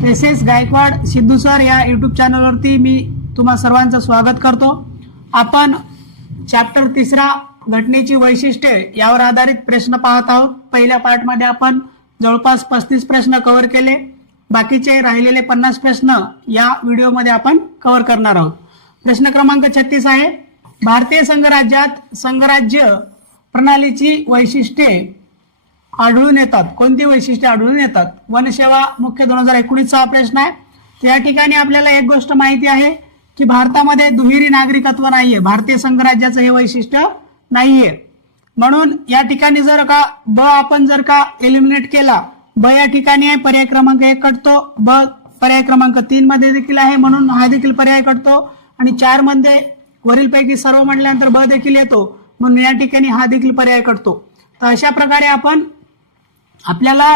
S Gaikwad Sidhu sir या YouTube चॅनलवरती मी तुम्हा सर्वांचं स्वागत करतो। आपण चॅप्टर 3 घटनेची वैशिष्ट्ये यावर आधारित प्रश्न पाहत आहोत। पहिल्या पार्ट मध्ये आपण जवळपास 35 प्रश्न कव्हर केले, बाकीचे राहिलेले 50 प्रश्न या व्हिडिओ मध्ये आपण कव्हर करणार आहोत। प्रश्न क्रमांक 36 आहे, भारतीय संघराज्यात संघराज्य प्रणालीची वैशिष्ट्ये आढळून येतात। कोणती वैशिष्ट्ये आढळून येतात? वनसेवा मुख्य 2019 हा प्रश्न आहे। या ठिकाणी आपल्याला एक गोष्ट माहिती आहे की भारतामध्ये दुहेरी नागरिकत्व नाहीये, भारतीय संघराज्याचं हे वैशिष्ट्य नाहीये। म्हणून या ठिकाणी जर का ब आपण जर का एलिमिनेट केला, ब या ठिकाणी आहे पर्याय क्रमांक 1 कटतो, ब पर्याय क्रमांक 3 मध्ये देखील आहे म्हणून हा देखील पर्याय कटतो, आणि 4 मध्ये वरीलपैकी सर्व म्हटल्यानंतर ब देखील येतो म्हणून या ठिकाणी हा देखील पर्याय कटतो। तर अशा प्रकारे आपण आपल्याला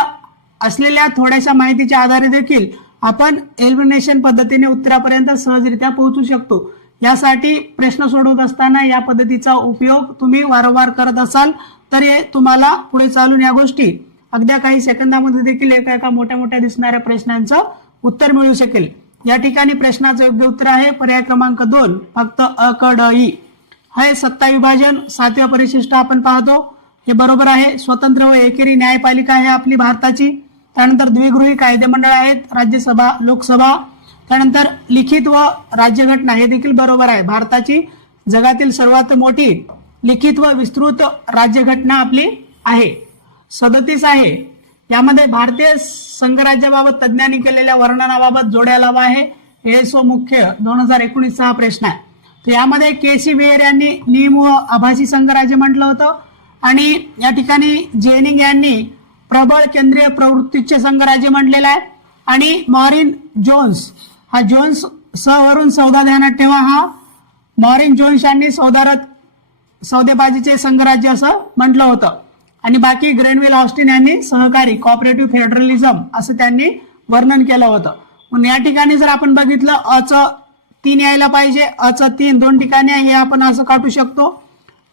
असलेल्या थोड्याशा माहितीच्या आधारे देखील आपण एलिमिनेशन पद्धतीने उत्तरापर्यंत सहजरित्या पोहोचू शकतो। यासाठी प्रश्न सोडवत असताना या पद्धतीचा उपयोग तुम्ही वारंवार करत असाल तर हे तुम्हाला पुढे चालून या गोष्टी अगदी काही सेकंदामध्ये देखील एका मोठ्या दिसणाऱ्या प्रश्नांचं उत्तर मिळू शकेल। या ठिकाणी प्रश्नाचं योग्य उत्तर आहे पर्याय क्रमांक 2 फक्त अ क ड ई। हे सत्ता विभाजन 7व्या परिशिष्ट आपण पाहतो, हे बरोबर आहे। स्वतंत्र व एकेरी न्यायपालिका आहे आपली भारताची। त्यानंतर द्विगृही कायदेमंडळ आहेत, राज्यसभा लोकसभा। त्यानंतर लिखित व राज्यघटना हे देखील बरोबर आहे। भारताची जगातील सर्वात मोठी लिखित व विस्तृत राज्यघटना आपली आहे। 37 आहे, यामध्ये भारतीय संघराज्याबाबत तज्ञांनी केलेल्या वर्णनाबाबत जोड्या लावा आहे। एसओ मुख्य 2019 हा प्रश्न आहे। तर यामध्ये केसी वेयर यांनी निम व आभासी संघराज्य म्हटलं होतं, आणि या ठिकाणी जेनिंग यांनी प्रबळ केंद्रीय प्रवृत्तीचे संघराज्य म्हटलेलं आहे, आणि मॉरिन जोन्स हा जोन्स स वरून सौदा ध्यानात ठेवा, हा मॉरिन जोन्स यांनी सौदेबाजीचे संघराज्य असं म्हटलं होतं, आणि बाकी ग्रेनविल ऑस्टिन यांनी सहकारी कॉपरेटिव्ह फेडरलिझम असं त्यांनी वर्णन केलं होतं। म्हणून या ठिकाणी जर आपण बघितलं अच 3 यायला पाहिजे, अच 3 2 ठिकाणी आहे हे आपण असं काढू शकतो।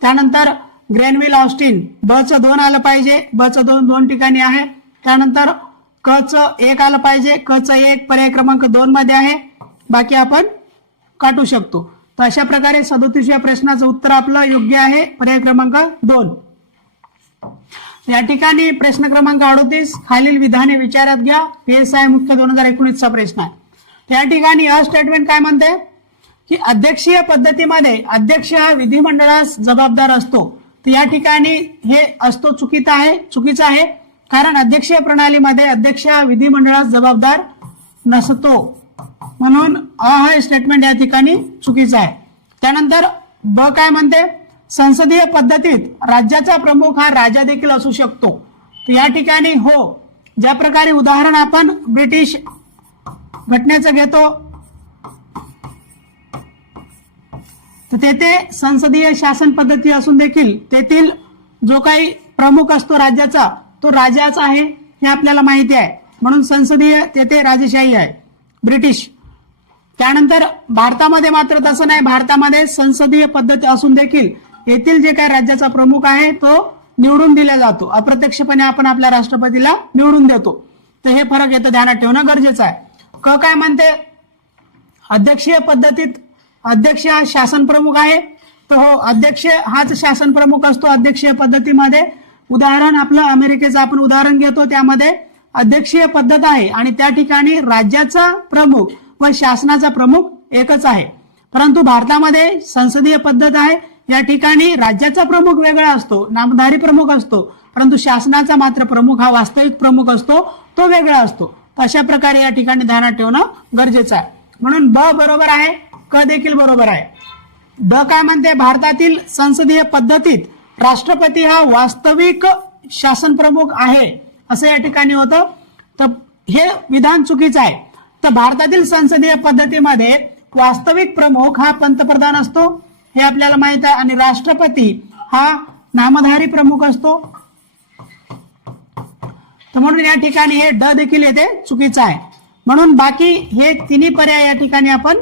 त्यानंतर ग्रेनविल ऑस्टिन ब च 2 आलं पाहिजे, ब च 2 ठिकाणी आहे। त्यानंतर क च 1 आलं पाहिजे, क च 1 पर्याय क्रमांक 2 मध्ये आहे, बाकी आपण काढू शकतो। तर अशा प्रकारे 37व्या प्रश्नाचं उत्तर आपलं योग्य आहे पर्याय क्रमांक 2। या ठिकाणी प्रश्न क्रमांक 38 खालील विधाने विचारात घ्या, PSI मुख्य 2019 चा प्रश्न आहे। या ठिकाणी अ स्टेटमेंट काय म्हणते की अध्यक्षीय पद्धतीमध्ये अध्यक्ष हा विधिमंडळास जबाबदार असतो। तर या ठिकाणी हे असतो चुकीचं आहे, कारण अध्यक्षीय प्रणालीमध्ये अध्यक्ष हा विधिमंडळास जबाबदार नसतो, म्हणून अ हे स्टेटमेंट या ठिकाणी चुकीचं आहे। त्यानंतर ब काय म्हणते, संसदीय पद्धतीत राज्याचा प्रमुख हा राजा देखील असू शकतो। तर या ठिकाणी हो, ज्या प्रकारे उदाहरण आपण ब्रिटिश घटनेचं घेतो तर तेथे संसदीय शासन पद्धती असून देखील तेथील जो काही प्रमुख असतो राज्याचा तो राजाच आहे हे आपल्याला माहिती आहे, म्हणून संसदीय तेथे राजेशाही आहे ब्रिटिश। त्यानंतर भारतामध्ये मात्र तसं नाही, भारतामध्ये संसदीय पद्धती असून देखील येथील जे काही राज्याचा प्रमुख आहे तो निवडून दिला जातो, अप्रत्यक्षपणे आपण आपल्या राष्ट्रपतीला निवडून देतो। तर हे फरक येतं ध्यानात ठेवणं गरजेचं आहे। क काय म्हणते, अध्यक्षीय पद्धतीत अध्यक्ष हा शासन प्रमुख आहे, तर हो अध्यक्ष हाच शासन प्रमुख असतो अध्यक्षीय पद्धतीमध्ये। उदाहरण आपलं अमेरिकेचं आपण उदाहरण घेतो, त्यामध्ये अध्यक्षीय पद्धत आहे आणि त्या ठिकाणी राज्याचा प्रमुख व शासनाचा प्रमुख एकच आहे। परंतु भारतामध्ये संसदीय पद्धत आहे, या ठिकाणी राज्याचा प्रमुख वेगळा असतो, नामधारी प्रमुख असतो, परंतु शासनाचा मात्र प्रमुख हा वास्तविक प्रमुख असतो तो वेगळा असतो। अशा प्रकारे या ठिकाणी ध्यानात ठेवणं गरजेचं आहे। म्हणून ब बरोबर आहे, क देखील बरोबर आहे। ड काय म्हणते, भारतातील संसदीय पद्धतीत राष्ट्रपती हा वास्तविक शासन प्रमुख आहे असं या ठिकाणी होतं, तर हे विधान चुकीचं आहे। तर भारतातील संसदीय पद्धतीमध्ये वास्तविक प्रमुख हा पंतप्रधान असतो हे आपल्याला माहित आहे, आणि राष्ट्रपती हा नामधारी प्रमुख असतो। तर म्हणून या ठिकाणी हे ड देखील येथे चुकीचं आहे। म्हणून बाकी हे तिन्ही पर्याय या ठिकाणी आपण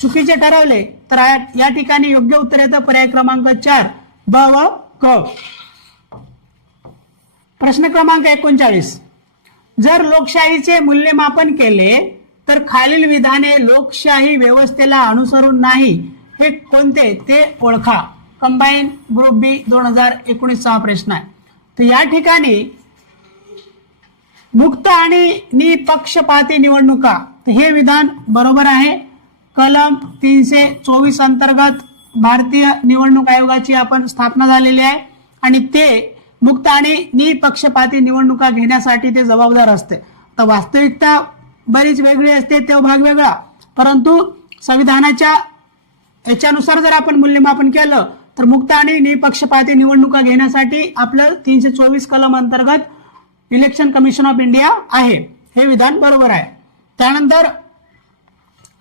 चुकीचे ठरवले, तर या ठिकाणी योग्य उत्तर येतं पर्याय क्रमांक 4 ब व क। प्रश्न क्रमांक 39, जर लोकशाहीचे मूल्यमापन केले तर खालील विधाने लोकशाही व्यवस्थेला अनुसरून नाही हे कोणते ते ओळखा. कंबाईन ग्रुप बी 2019 हा प्रश्न आहे. तर या ठिकाणी मुक्त आणि निपक्षपाती निवडणुका, तर हे विधान बरोबर आहे. कलम 324 अंतर्गत भारतीय निवडणूक आयोगाची आपण स्थापना झालेली आहे आणि ते मुक्त आणि निपक्षपाती निवडणुका घेण्यासाठी ते जबाबदार असते. तर वास्तविकता बरीच वेगळी असते, तो भाग वेगळा, परंतु संविधानाच्या याच्यानुसार जर आपण मूल्यमापन केलं तर मुक्त आणि निपक्षपाती निवडणुका घेण्यासाठी आपलं 324 कलम अंतर्गत इलेक्शन कमिशन ऑफ इंडिया आहे. हे विधान बरोबर आहे. त्यानंतर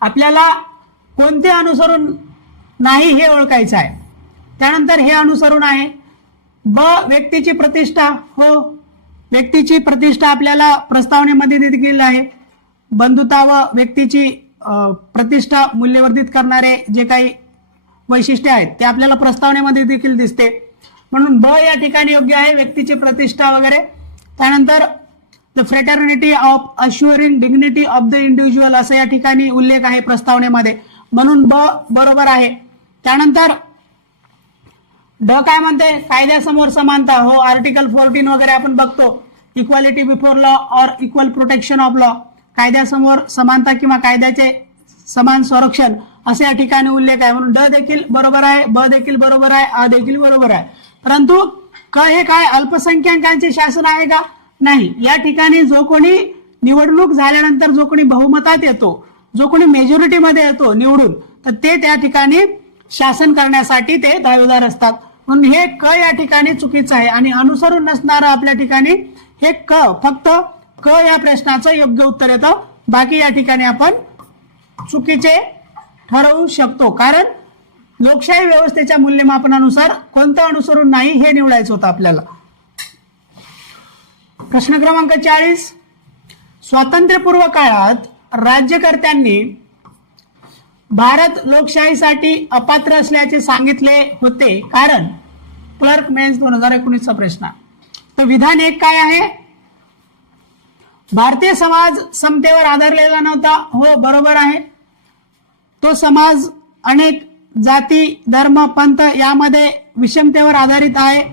आपल्याला कोणते अनुसरून नाही हे ओळखायचं आहे. त्यानंतर हे अनुसरून आहे ब व्यक्तीची प्रतिष्ठा. हो, व्यक्तीची प्रतिष्ठा आपल्याला प्रस्तावनेमध्ये देखील आहे. बंधुता व व्यक्तीची प्रतिष्ठा मूल्यवर्धित करणारे जे काही वैशिष्ट्ये आहेत ते आपल्याला प्रस्तावनेमध्ये देखील दिसते, म्हणून ब या ठिकाणी योग्य आहे, व्यक्तीची प्रतिष्ठा वगैरे. त्यानंतर the fraternity of assuring dignity of the individual असं या ठिकाणी उल्लेख आहे प्रस्तावनेमध्ये, म्हणून ब बरोबर आहे. त्यानंतर ड काय म्हणते, कायद्यासमोर समानता. हो, आर्टिकल 14 वगैरे आपण बघतो, इक्वालिटी बिफोर लॉ और इक्वल प्रोटेक्शन ऑफ लॉ, कायद्यासमोर समानता किंवा कायद्याचे समान संरक्षण असे या ठिकाणी उल्लेख आहे, म्हणून ड देखील बरोबर आहे, ब देखील बरोबर आहे, अ देखील बरोबर आहे. परंतु क हे काय अल्पसंख्याकांचे शासन आहे का? नाही. या ठिकाणी जो कोणी निवडणूक झाल्यानंतर जो कोणी बहुमतात येतो, जो कोणी मेजॉरिटीमध्ये येतो निवडून, तर ते त्या ठिकाणी शासन करण्यासाठी ते दावेदार असतात, म्हणून हे क या ठिकाणी चुकीचं आहे. आणि अनुसरून नसणारं आपल्या ठिकाणी हे क, फक्त क या प्रश्नाचं योग्य उत्तर येतं, बाकी या ठिकाणी आपण चुकीचे ठरवू शकतो, कारण लोकशाही व्यवस्थेच्या मूल्यमापनानुसार कोणतं अनुसरून नाही हे निवडायचं होतं आपल्याला. प्रश्न क्रमांक 40, स्वातंत्र्यपूर्व काळात राज्यकर्त्यांनी भारत लोकशाहीसाठी अपात्र असल्याचे सांगितले होते कारण. क्लर्क मेन्स 2019 चा प्रश्न. तर विधान 1 काय आहे, भारतीय समाज समतेवर आधारलेला नव्हता. हो, बरोबर आहे. तो समाज अनेक जाती, धर्म, पंथ यामध्ये विषमतेवर आधारित आहे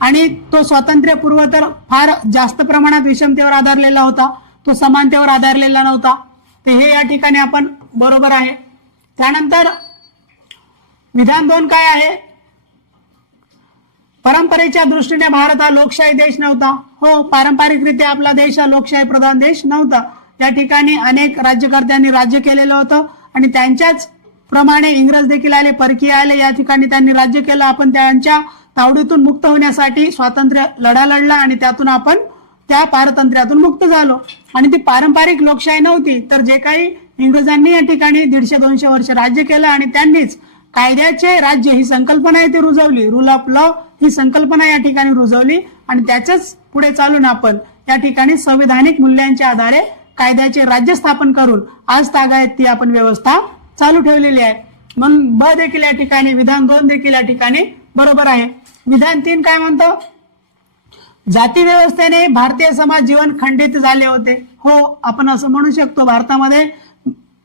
आणि तो स्वातंत्र्यपूर्व तर फार जास्त प्रमाणात विषमतेवर आधारलेला होता, तो समानतेवर आधारलेला नव्हता. तर हे या ठिकाणी आपण बरोबर आहे. त्यानंतर विधान 2 काय आहे, परंपरेच्या दृष्टीने भारत हा लोकशाही देश नव्हता. हो, पारंपरिकरित्या आपला देश हा लोकशाही प्रधान देश नव्हता. या ठिकाणी अनेक राज्यकर्त्यांनी राज्य केलेलं होतं आणि त्यांच्याच प्रमाणे इंग्रज देखील आले, परकीय आले, या ठिकाणी त्यांनी राज्य केलं. आपण त्यांच्या तावडीतून मुक्त होण्यासाठी स्वातंत्र्य लढा लढला आणि त्यातून आपण त्या पारतंत्र्यातून मुक्त झालो. आणि ती पारंपरिक लोकशाही नव्हती, तर जे काही इंग्रजांनी या ठिकाणी 150-200 वर्ष राज्य केलं आणि त्यांनीच कायद्याचे राज्य ही संकल्पना आहे ती रुजवली, रूल ऑफ लॉ ही संकल्पना या ठिकाणी रुजवली आणि त्याच्याच पुढे चालून आपण या ठिकाणी संविधानिक मूल्यांच्या आधारे कायद्याचे राज्य स्थापन करून आज तागायत ती आपण व्यवस्था चालू ठेवलेली आहे. म्हणून ब देखील या ठिकाणी, विधान 2 देखील या ठिकाणी बरोबर आहे. विधान 3 काय म्हणतं, जाती व्यवस्थेने भारतीय समाज जीवन खंडित झाले होते. हो, आपण असं म्हणू शकतो. भारतामध्ये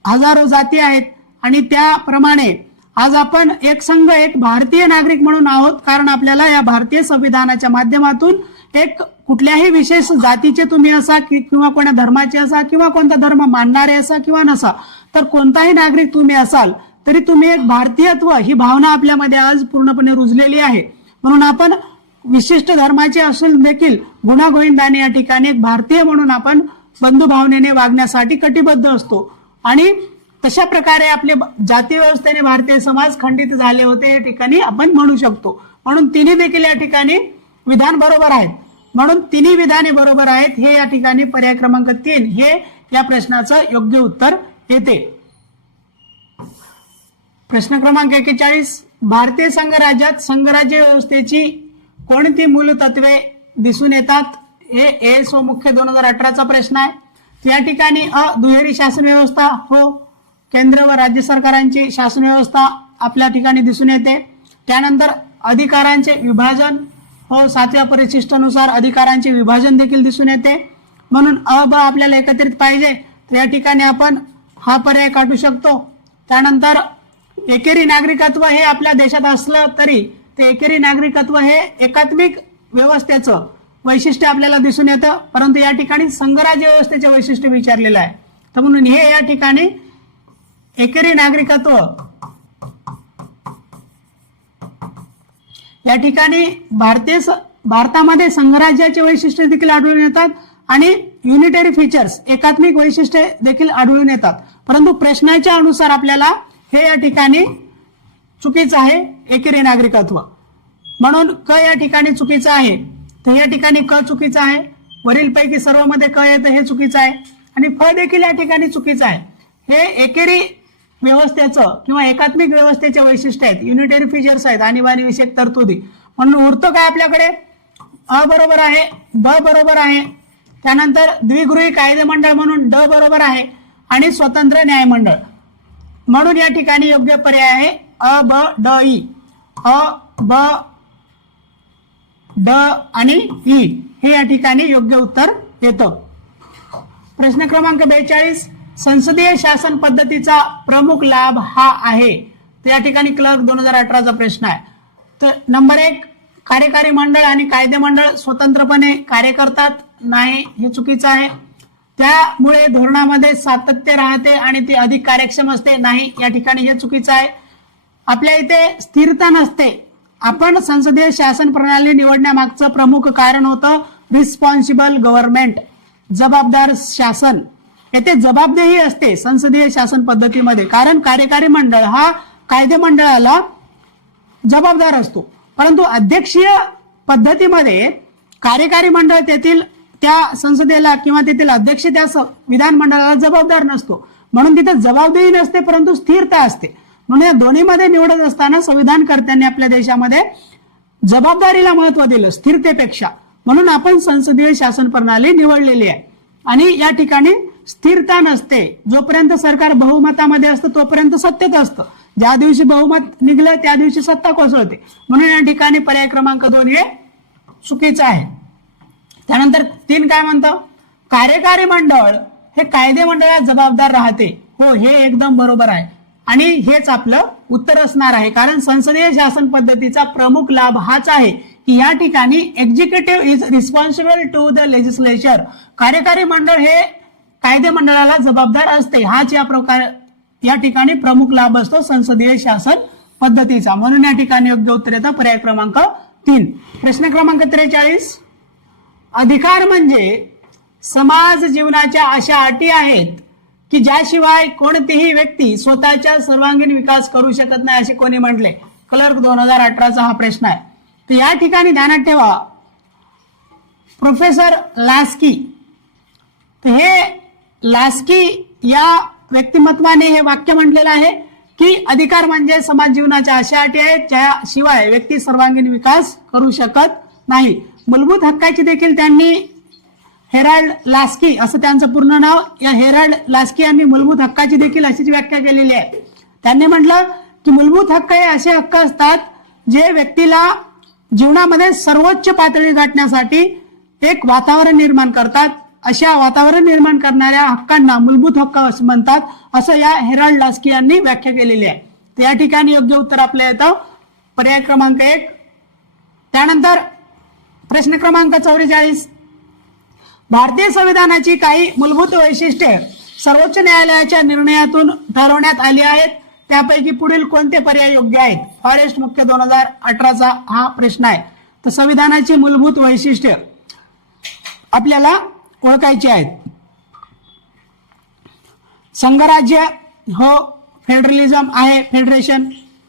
हजारो जाती आहेत आणि त्याप्रमाणे आज आपण एक संघ, एक भारतीय नागरिक म्हणून आहोत, कारण आपल्याला या भारतीय संविधानाच्या माध्यमातून एक कुठल्याही विशेष जातीचे तुम्ही असा किंवा कोणत्या धर्माचे असा किंवा कोणता धर्म मानणारे असा किंवा नसा, तर कोणताही नागरिक तुम्ही असाल तरी तुम्ही एक भारतीयत्व ही भावना आपल्यामध्ये आज पूर्णपणे रुजलेली आहे. म्हणून आपण विशिष्ट धर्माचे असून देखील गुण्यागोविंदाने या ठिकाणी एक भारतीय म्हणून आपण बंधुभावनेने वागण्यासाठी कटिबद्ध असतो आणि तशा प्रकारे आपले जाती व्यवस्थेने भारतीय समाज खंडित झाले होते या ठिकाणी आपण म्हणू शकतो. म्हणून तिन्ही देखील या ठिकाणी विधान बरोबर आहेत. म्हणून तिन्ही विधाने बरोबर आहेत. हे या ठिकाणी पर्याय क्रमांक 3 हे या प्रश्नाचं योग्य उत्तर येते. प्रश्न क्रमांक 41, भारतीय संघराज्यात संघराज्य व्यवस्थेची कोणती मूल तत्वे दिसून येतात. हे एएसओ मुख्य 2018 चा प्रश्न आहे. या ठिकाणी अ, दुहेरी शासन व्यवस्था. हो, केंद्र व राज्य सरकारांची शासन व्यवस्था आपल्या ठिकाणी दिसून येते. त्यानंतर अधिकारांचे विभाजन. हो, 7व्या परिशिष्टानुसार अधिकारांचे विभाजन देखील दिसून येते. म्हणून अ ब आपल्याला एकत्रित पाहिजे, तर या ठिकाणी आपण हा पर्याय काढू शकतो. त्यानंतर एकेरी नागरिकत्व हे आपल्या देशात असलं तरी ते एकेरी नागरिकत्व हे एकात्मिक व्यवस्थेचं वैशिष्ट्य आपल्याला दिसून येतं, परंतु या ठिकाणी संघराज्य व्यवस्थेचे वैशिष्ट्य विचारलेलं आहे. तर म्हणून हे या ठिकाणी एकेरी नागरिकत्व या ठिकाणी भारतामध्ये संघराज्याचे वैशिष्ट्य देखील आढळून येतात आणि युनिटरी फीचर्स एकात्मिक वैशिष्ट्ये देखील आढळून येतात, परंतु प्रश्नाच्या अनुसार आपल्याला हे या ठिकाणी चुकीचं आहे एकेरी नागरिकत्व. म्हणून क या ठिकाणी चुकीचं आहे, तर या ठिकाणी क चुकीचं आहे. वरीलपैकी सर्व मध्ये क येतं हे चुकीचं आहे आणि फ देखील या ठिकाणी चुकीचं आहे. हे एकेरी व्यवस्थेचं किंवा एकात्मिक व्यवस्थेचे वैशिष्ट्य आहेत, युनिटरी फीचर्स आहेत, आणीबाणी विषयक तरतुदी. म्हणून उरतो काय आपल्याकडे अ बरोबर आहे, ब बरोबर आहे, त्यानंतर द्विगृही कायदे मंडळ म्हणून ड बरोबर आहे आणि स्वतंत्र न्यायमंडळ. म्हणून या ठिकाणी योग्य पर्याय आहे अ ब ड ई. अ ब ड आणि ई हे या ठिकाणी योग्य उत्तर येतं. प्रश्न क्रमांक 42, संसदीय शासन पद्धतीचा प्रमुख लाभ हा आहे. तर या ठिकाणी क्लर्क 2018चा प्रश्न आहे. तर नंबर 1, कार्यकारी मंडळ आणि कायदे मंडळ स्वतंत्रपणे कार्य करतात, नाही हे चुकीचं आहे. त्यामुळे धोरणामध्ये सातत्य राहते आणि ती अधिक कार्यक्षम असते, नाही या ठिकाणी हे चुकीचं आहे. आपल्या इथे स्थिरता नसते. आपण संसदीय शासन प्रणाली निवडण्यामागचं प्रमुख कारण होतं रिस्पॉन्सिबल गव्हर्नमेंट, जबाबदार शासन. येथे जबाबदेही असते संसदीय शासन पद्धतीमध्ये, कारण कार्यकारी मंडळ हा कायदे मंडळाला जबाबदार असतो, परंतु अध्यक्षीय पद्धतीमध्ये कार्यकारी मंडळ तेथील त्या संसदेला किंवा तेथील अध्यक्ष त्या विधानमंडळाला जबाबदार नसतो, म्हणून तिथे जबाबदेही नसते परंतु स्थिरता असते. म्हणून या दोन्हीमध्ये निवडत असताना संविधानकर्त्यांनी आपल्या देशामध्ये जबाबदारीला महत्व दिलं स्थिरतेपेक्षा, म्हणून आपण संसदीय शासन प्रणाली निवडलेली आहे. आणि या ठिकाणी स्थिरता नसते. जोपर्यंत सरकार बहुमतामध्ये असतं तोपर्यंत सत्तेत असतं, ज्या दिवशी बहुमत निघलं त्या दिवशी सत्ता कोसळते. म्हणून या ठिकाणी पर्याय क्रमांक 2 हे चुकीचं आहे. त्यानंतर 3 काय म्हणतं, कार्यकारी मंडळ हे कायदे मंडळाला जबाबदार राहते. हो, हे एकदम बरोबर आहे आणि हेच आपलं उत्तर असणार आहे, कारण संसदीय शासन पद्धतीचा प्रमुख लाभ हाच आहे की या ठिकाणी executive is responsible to the legislature. कार्यकारी मंडळ हे कायदे मंडळाला जबाबदार असते, हाच या ठिकाणी प्रमुख लाभ असतो संसदीय शासन पद्धतीचा. म्हणून या ठिकाणी योग्य उत्तर येतं पर्याय क्रमांक 3. प्रश्न क्रमांक 43, अधिकार म्हणजे समाज जीवनाच्या अशा अटी आहेत की ज्याशिवाय कोणतीही व्यक्ती स्वतःच्या सर्वांगीण विकास करू शकत नाही असे कोणी म्हटले. क्लर्क 2018चा हा प्रश्न आहे. तर या ठिकाणी ध्यानात ठेवा प्रोफेसर लास्की. तर हे लास्की या व्यक्तिमत्वाने हे वाक्य म्हटलेलं आहे की अधिकार म्हणजे समाज जीवनाच्या अशा अटी आहेत ज्याशिवाय व्यक्ती सर्वांगीण विकास करू शकत नाही. मूलभूत हक्काची देखील त्यांनी हेराल्ड लास्की असं त्यांचं पूर्ण नाव, या हेराल्ड लास्की यांनी मूलभूत हक्काची देखील अशीच व्याख्या केलेली आहे. त्यांनी म्हटलं की मूलभूत हक्क हे असे हक्क असतात जे व्यक्तीला जीवनामध्ये सर्वोच्च पातळी गाठण्यासाठी एक वातावरण निर्माण करतात. अशा वातावरण निर्माण करणाऱ्या हक्कांना मूलभूत हक्क असं म्हणतात, असं या हेराल्ड लास्की यांनी व्याख्या केलेली आहे. तर या ठिकाणी योग्य उत्तर आपलं येतं पर्याय क्रमांक 1. त्यानंतर प्रश्न क्रमांक 44, भारतीय संविधानाची काही मूलभूत वैशिष्ट्ये सर्वोच्च न्यायालयाच्या निर्णयातून ठरवण्यात आली आहेत, त्यापैकी पुढील कोणते पर्याय योग्य आहेत. फॉरेस्ट मुख्य 2018चा हा प्रश्न आहे. तर संविधानाची मूलभूत वैशिष्ट्ये आपल्याला ओळखायची आहेत. संघराज्य हो, फेडरलिझम आहे, फेडरेशन.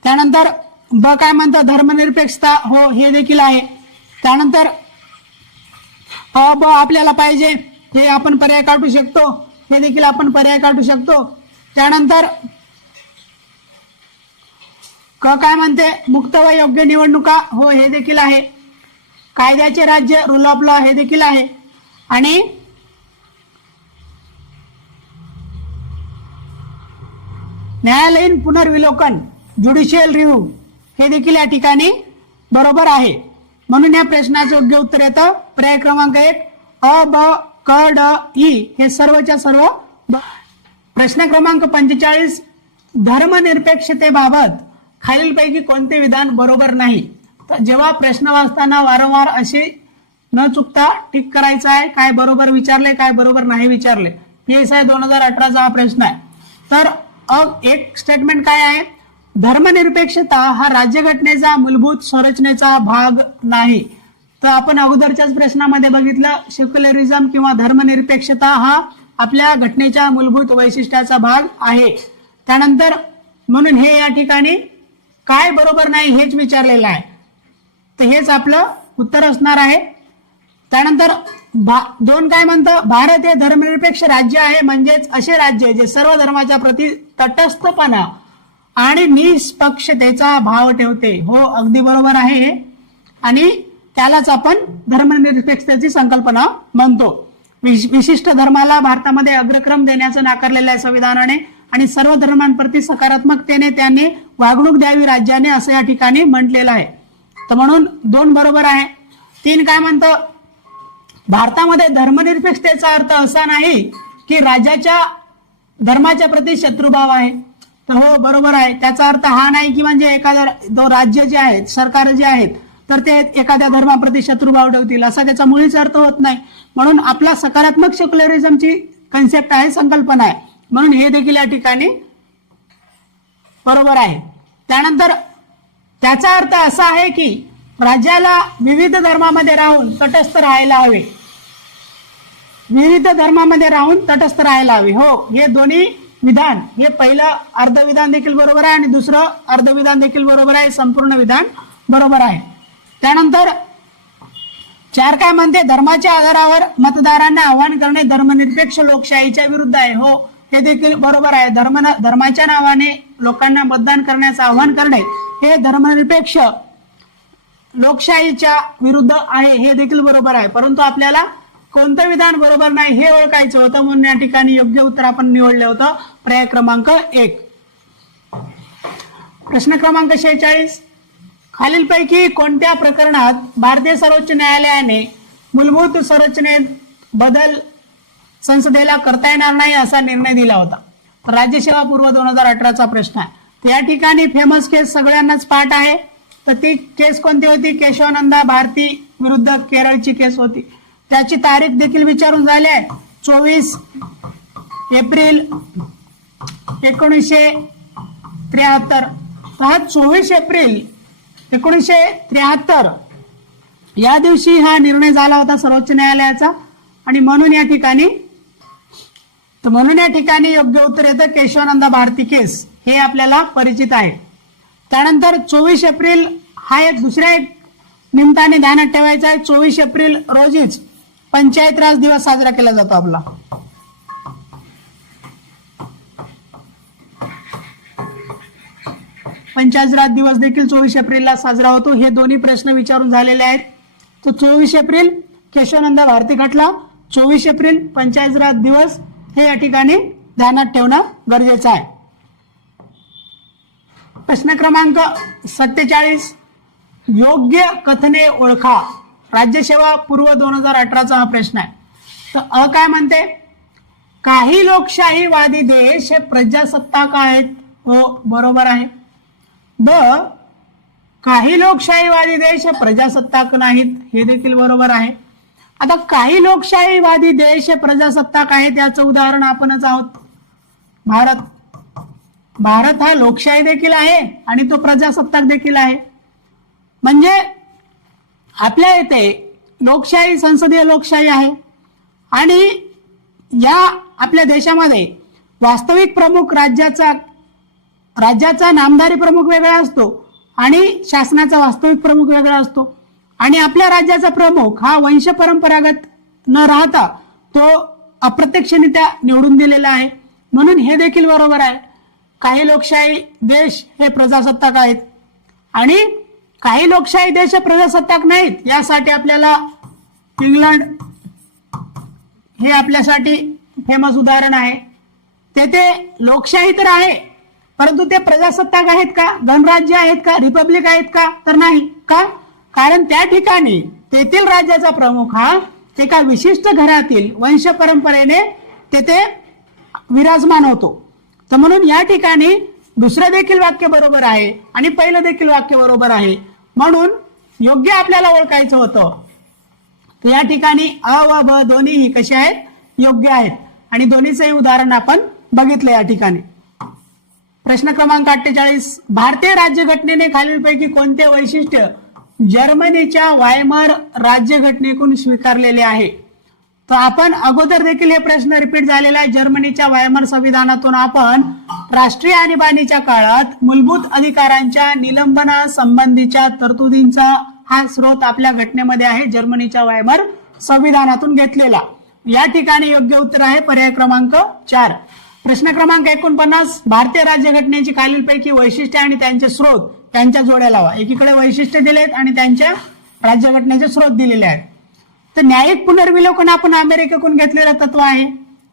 त्यानंतर ब काय म्हणतं, धर्मनिरपेक्षता हो, हे देखील आहे. त्यानंतर अ ब आपल्याला पाहिजे, हे आपण पर्याय काढू शकतो, हे देखील आपण पर्याय काढू शकतो. त्यानंतर क काय म्हणते, मुक्त व योग्य निवडणुका हो, हे देखील आहे. कायद्याचे राज्य, रूल ऑफ लॉ, हे देखील आहे. आणि न्यायालयीन पुनर्विलोकन, ज्युडिशियल रिव्ह्यू, हे देखील या ठिकाणी बरोबर आहे. म्हणून या प्रश्नाचं योग्य उत्तर येतं पर्याय क्रमांक 1. अ ब क ड ई हे सर्वच्या सर्व. प्रश्न क्रमांक 45, धर्मनिरपेक्षतेबाबत खालीलपैकी कोणते विधान बरोबर नाही. तर जेव्हा प्रश्न वाचताना वारंवार असे न चुकता टिक करायचं आहे, काय बरोबर विचारले काय बरोबर नाही विचारले. PSI 2018चा हा प्रश्न आहे. तर एक स्टेटमेंट काय आहे, धर्मनिरपेक्षता हा राज्यघटनेचा मूलभूत संरचनेचा भाग नाही. तर आपण अगोदरच्याच प्रश्नामध्ये बघितलं, सेक्युलरिझम किंवा धर्मनिरपेक्षता हा आपल्या घटनेच्या मूलभूत वैशिष्ट्याचा भाग आहे. त्यानंतर म्हणून हे या ठिकाणी काय बरोबर नाही हेच विचारलेलं आहे, तर हेच आपलं उत्तर असणार आहे. त्यानंतर 2 काय म्हणतं, भारत हे धर्मनिरपेक्ष राज्य आहे, म्हणजेच असे राज्य जे सर्व धर्माच्या प्रती तटस्थपणा आणि निष्पक्षतेचा भाव ठेवते. हो, अगदी बरोबर आहे हे, आणि त्यालाच आपण धर्मनिरपेक्षतेची संकल्पना म्हणतो. विशिष्ट धर्माला भारतामध्ये अग्रक्रम देण्याचं नाकारलेलं आहे संविधानाने, आणि सर्व धर्मांप्रती सकारात्मकतेने त्यांनी वागणूक द्यावी राज्याने, असं या ठिकाणी म्हटलेलं आहे. तर म्हणून 2 बरोबर आहे. 3 काय म्हणतं, भारतामध्ये धर्मनिरपेक्षतेचा अर्थ असा नाही की राज्याच्या धर्माच्या प्रती शत्रुभाव आहे. तर हो, बरोबर आहे. त्याचा अर्थ हा नाही की म्हणजे एखादा राज्य जे आहेत, सरकार जे आहेत, तर ते एखाद्या धर्माप्रती शत्रुभाव ठेवतील असा त्याचा मुळीच अर्थ होत नाही. म्हणून आपला सकारात्मक सेक्युलरिझमची कन्सेप्ट आहे, संकल्पना आहे, म्हणून हे देखील या ठिकाणी बरोबर आहे. त्यानंतर त्याचा अर्थ असा आहे की राज्याला विविध धर्मामध्ये राहून तटस्थ राहायला हवे. विविध धर्मामध्ये राहून तटस्थ राहायला हवे. हो, हे दोन्ही विधान, हे पहिलं अर्धविधान देखील बरोबर आहे आणि दुसरं अर्धविधान देखील बरोबर आहे, संपूर्ण विधान बरोबर आहे. त्यानंतर 4 काय म्हणते, धर्माच्या आधारावर मतदारांना आवाहन करणे धर्मनिरपेक्ष लोकशाहीच्या विरुद्ध आहे. हो, हे देखील बरोबर आहे. धर्माच्या नावाने लोकांना मतदान करण्याचं आवाहन करणे हे धर्मनिरपेक्ष लोकशाहीच्या विरुद्ध आहे, हे देखील बरोबर आहे. परंतु आपल्याला कोणतं विधान बरोबर नाही हे ओळखायचं होतं, म्हणून या ठिकाणी योग्य उत्तर आपण निवडलं होतं, पर्याय क्रमांक 1. प्रश्न क्रमांक 46, खालीलपैकी कोणत्या प्रकरणात भारतीय सर्वोच्च न्यायालयाने मूलभूत संरचनेत बदल संसदेला करता येणार नाही असा निर्णय दिला होता. राज्यसेवा पूर्व 2018चा प्रश्न आहे. तर या ठिकाणी फेमस केस सगळ्यांनाच पाठ आहे. तर ती केस कोणती होती, केशवानंदा भारती विरुद्ध केरळची केस होती. त्याची तारीख देखील विचारून झाली आहे, 24 एप्रिल 1973. तर हा 24 एप्रिल 1973 या दिवशी हा निर्णय झाला होता सर्वोच्च न्यायालयाचा, आणि म्हणून या ठिकाणी योग्य उत्तर येतं केशवानंदा भारती केस, हे आपल्याला परिचित आहे. त्यानंतर 24 एप्रिल हा एक दुसऱ्या एक निमित्ताने ध्यानात ठेवायचा आहे. 24 एप्रिल रोजीच पंचायत राज दिवस साजरा केला जातो आपला. पंचायत राज दिवस देखील 24 एप्रिलला साजरा होतो. हे दोन्ही प्रश्न विचारून झालेले आहेत. तो 24 एप्रिल केशवानंदा भारती खटला, 24 एप्रिल पंचायत राज दिवस, हे या ठिकाणी ध्यानात ठेवणं गरजेचं आहे. प्रश्न क्रमांक 47, योग्य कथने ओळखा. राज्यसेवा पूर्व 2018चा हा प्रश्न आहे. तर काय म्हणते, काही लोकशाहीवादी देश हे प्रजासत्ताक आहेत. हो, बरोबर आहे. काही लोकशाहीवादी देश हे प्रजासत्ताक नाहीत, हे देखील बरोबर आहे. आता काही लोकशाहीवादी देश हे प्रजासत्ताक आहेत, याचं उदाहरण आपणच आहोत. भारत हा लोकशाही देखील आहे आणि तो प्रजासत्ताक देखील आहे. म्हणजे आपल्या इथे लोकशाही, संसदीय लोकशाही आहे, आणि या आपल्या देशामध्ये वास्तविक प्रमुख राज्याचा नामधारी प्रमुख वेगळा असतो आणि शासनाचा वास्तविक प्रमुख वेगळा असतो. आणि आपल्या राज्याचा प्रमुख हा वंश परंपरागत न राहता तो अप्रत्यक्षरित्या निवडून दिलेला आहे, म्हणून हे देखील बरोबर आहे. काही लोकशाही देश हे प्रजासत्ताक आहेत आणि काही लोकशाही देश हे प्रजासत्ताक नाहीत. यासाठी आपल्याला इंग्लंड हे आपल्यासाठी फेमस उदाहरण आहे. तेथे लोकशाही तर आहे, परंतु ते प्रजासत्ताक आहेत का, गणराज्य आहेत का, रिपब्लिक आहेत का, तर नाही. का? कारण त्या ठिकाणी तेथील राज्याचा प्रमुख हा एका विशिष्ट घरातील वंश परंपरेने तेथे विराजमान होतो. तर म्हणून या ठिकाणी दुसरं देखील वाक्य बरोबर आहे आणि पहिलं देखील वाक्य बरोबर आहे. म्हणून योग्य आपल्याला ओळखायचं होतं. तर या ठिकाणी अ व ब दोन्हीही कसे आहेत, योग्य आहेत आणि दोन्हीचंही उदाहरण आपण बघितलं या ठिकाणी. प्रश्न क्रमांक 48, भारतीय राज्यघटनेने खालीलपैकी कोणते वैशिष्ट्य जर्मनीच्या वायमर राज्यघटनेकडून स्वीकारलेले आहे? तर आपण अगोदर देखील हे प्रश्न रिपीट झालेला आहे. जर्मनीच्या वायमर संविधानातून आपण राष्ट्रीय आणीबाणीच्या काळात मूलभूत अधिकारांच्या निलंबना संबंधीच्या तरतुदींचा हा स्रोत आपल्या घटनेमध्ये आहे, जर्मनीच्या वायमर संविधानातून घेतलेला. या ठिकाणी योग्य उत्तर आहे पर्याय क्रमांक 4. प्रश्न क्रमांक 49, भारतीय राज्यघटनेची खालीलपैकी वैशिष्ट्ये आणि त्यांचे स्रोत त्यांच्या जोड्या लावा. एकीकडे वैशिष्ट्य दिलेत आणि त्यांच्या राज्यघटनेचे स्रोत दिलेले आहेत. तर न्यायिक पुनर्विलोकन आपण अमेरिकेकडून घेतलेलं तत्व आहे,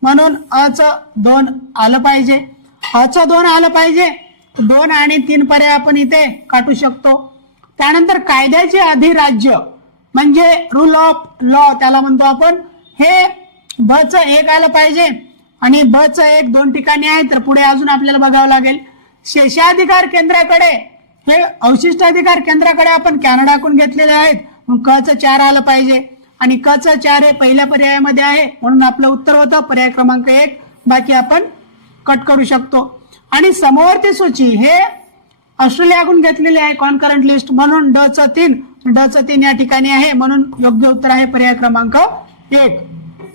म्हणून अचं 2 आलं पाहिजे. अचं 2 आलं पाहिजे. 2 आणि 3 पर्याय आपण इथे काढू शकतो. त्यानंतर कायद्याचे अधिराज्य म्हणजे रूल ऑफ लॉ त्याला म्हणतो आपण, हे ब च 1 आलं पाहिजे आणि ब च 1 2 ठिकाणी आहे. तर पुढे अजून आपल्याला बघावं लागेल. शेषाधिकार केंद्राकडे, हे अवशिष्टाधिकार केंद्राकडे आपण कॅनडाकडून घेतलेले आहेत, मग क च 4 आलं पाहिजे आणि क च 4 हे पहिल्या पर्यायामध्ये आहे, म्हणून आपलं उत्तर होतं पर्याय क्रमांक 1. बाकी आपण कट करू शकतो. आणि समवर्ती सूची हे ऑस्ट्रेलियाकडून घेतलेले आहे, कॉन्करंट लिस्ट, म्हणून ड च 3 या ठिकाणी आहे, म्हणून योग्य उत्तर आहे पर्याय क्रमांक 1.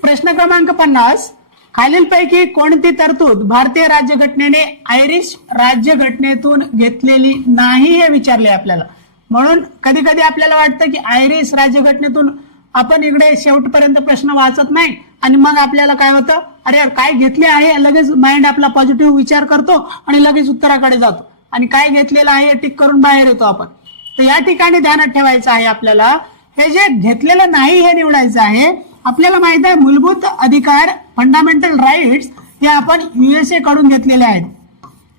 प्रश्न क्रमांक 50, खालीलपैकी कोणती तरतूद भारतीय राज्यघटनेने आयरिश राज्यघटनेतून घेतलेली नाही हे विचारले आपल्याला. म्हणून कधी कधी आपल्याला वाटतं की आयरिश राज्यघटनेतून आपण इकडे शेवटपर्यंत प्रश्न वाचत नाही आणि मग आपल्याला काय होतं, अरे काय घेतले आहे, लगेच माइंड आपला पॉझिटिव्ह विचार करतो आणि लगेच उत्तराकडे जातो आणि काय घेतलेलं आहे टिक करून बाहेर येतो आपण. तर या ठिकाणी ध्यानात ठेवायचं आहे आपल्याला, हे जे घेतलेलं नाही हे निवडायचं आहे. आपल्याला माहित आहे मूलभूत अधिकार फंडामेंटल राईट्स हे आपण USA कडून घेतलेले आहेत,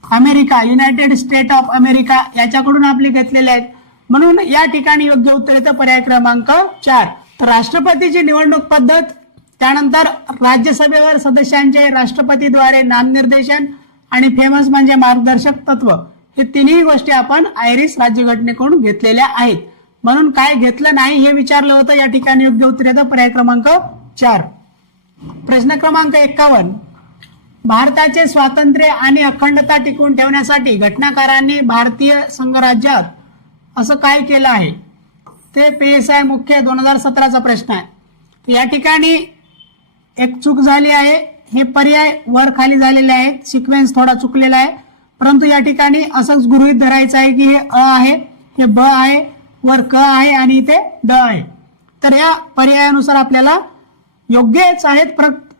America, United state of America याच्याकडून आपले घेतलेले आहेत, म्हणून या ठिकाणी योग्य उत्तर येतं पर्याय क्रमांक 4. तर राष्ट्रपतीची निवडणूक पद्धत, त्यानंतर राज्यसभेवर सदस्यांचे राष्ट्रपतीद्वारे नामनिर्देशन आणि फेमस म्हणजे मार्गदर्शक तत्व, हे तिन्ही गोष्टी आपण आयरिश राज्यघटनेकडून घेतलेल्या आहेत. म्हणून काय घेतलं नाही हे विचारलं होतं, या ठिकाणी योग्य उत्तर येतं पर्याय क्रमांक 4. प्रश्न क्रमांक 51, भारताचे स्वातंत्र्य आणि अखंडता टिकवून ठेवण्यासाठी घटनाकारांनी भारतीय संघराज्यात असं काय केलं आहे? ते PSI मुख्य 2017चा प्रश्न आहे. या ठिकाणी एक चूक झाली आहे, हे पर्याय वर खाली झालेले आहेत, सिक्वेन्स थोडा चुकलेला आहे, परंतु या ठिकाणी असंच गृहीत धरायचं आहे की हे अ आहे, हे ब आहे, वर क आहे आणि इथे ड आहे. तर या पर्यायानुसार आपल्याला योग्यच आहेत,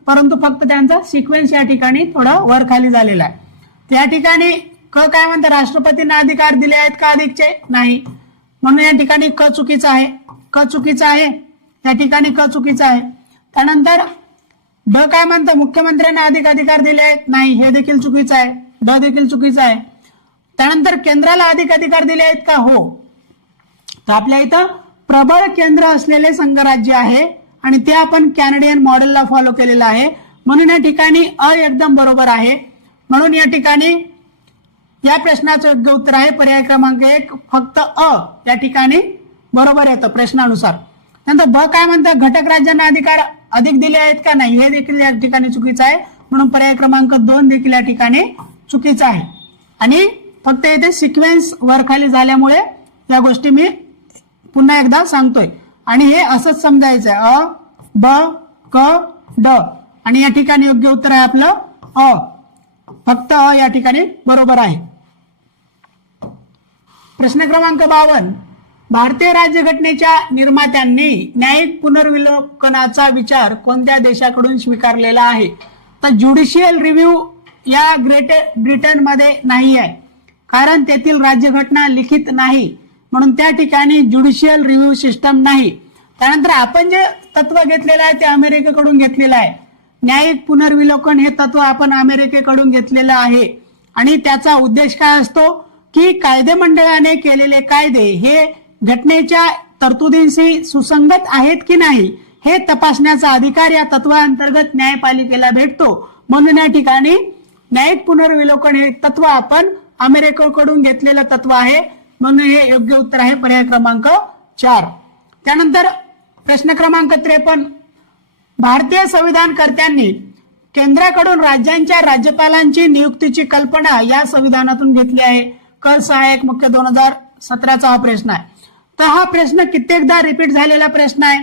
परंतु फक्त त्यांचा सिक्वेन्स या ठिकाणी थोडा वर खाली झालेला आहे. या ठिकाणी क काय म्हणतं, राष्ट्रपतींना अधिकार दिले आहेत का अधिकचे? नाही, म्हणून या ठिकाणी क चुकीचा आहे, क चुकीचा आहे, या ठिकाणी क चुकीचा आहे. त्यानंतर ड काय म्हणतं, मुख्यमंत्र्यांना अधिक अधिकार दिले आहेत? नाही, हे देखील चुकीचं आहे, ड देखील चुकीचं आहे. त्यानंतर केंद्राला अधिक अधिकार दिले आहेत का? हो. तर आपल्या इथं प्रबळ केंद्र असलेले संघराज्य आहे आणि ते आपण कॅनेडियन मॉडेलला फॉलो केलेलं आहे, म्हणून या ठिकाणी अ एकदम बरोबर आहे. म्हणून या ठिकाणी या प्रश्नाचं योग्य उत्तर आहे पर्याय क्रमांक 1, फक्त अ या ठिकाणी बरोबर येतं प्रश्नानुसार. नंतर ब काय म्हणतं, घटक राज्यांना अधिकार अधिक दिले आहेत का? नाही, हे देखील या ठिकाणी चुकीचं आहे, म्हणून पर्याय क्रमांक 2 देखील या ठिकाणी चुकीचा आहे. आणि फक्त इथे सिक्वेन्स वर खाली झाल्यामुळे या गोष्टी मी पुन्हा एकदा सांगतोय आणि हे असंच समजायचं आहे, अ ब क ड आणि या ठिकाणी योग्य उत्तर आहे आपलं अ, फक्त अ या ठिकाणी बरोबर आहे. प्रश्न क्रमांक 52, भारतीय राज्यघटनेच्या निर्मात्यांनी न्यायिक पुनर्विलोकनाचा विचार कोणत्या देशाकडून स्वीकारलेला आहे? तर ज्युडिशियल रिव्ह्यू या ग्रेट ब्रिटनमध्ये नाही आहे, कारण तेथील राज्यघटना लिखित नाही, म्हणून त्या ठिकाणी ज्युडिशियल रिव्ह्यू सिस्टम नाही. त्यानंतर आपण जे तत्व घेतलेलं आहे ते अमेरिकेकडून घेतलेलं आहे. न्यायिक पुनर्विलोकन हे तत्व आपण अमेरिकेकडून घेतलेलं आहे आणि त्याचा उद्देश काय असतो की कायदे मंडळाने केलेले कायदे हे घटनेच्या तरतुदींशी सुसंगत आहेत की नाही हे तपासण्याचा अधिकार या तत्वाअंतर्गत न्यायपालिकेला भेटतो. म्हणून या ठिकाणी न्यायिक पुनर्विलोकन हे तत्व आपण अमेरिकेकडून घेतलेलं तत्व आहे, म्हणून हे योग्य उत्तर आहे पर्याय क्रमांक 4. त्यानंतर प्रश्न क्रमांक 53, भारतीय संविधानकर्त्यांनी केंद्राकडून राज्यांच्या राज्यपालांची नियुक्तीची कल्पना या संविधानातून घेतली आहे. कर सहाय्यक मुख्य 2017चा हा प्रश्न आहे. तर हा प्रश्न कित्येकदा रिपीट झालेला प्रश्न आहे.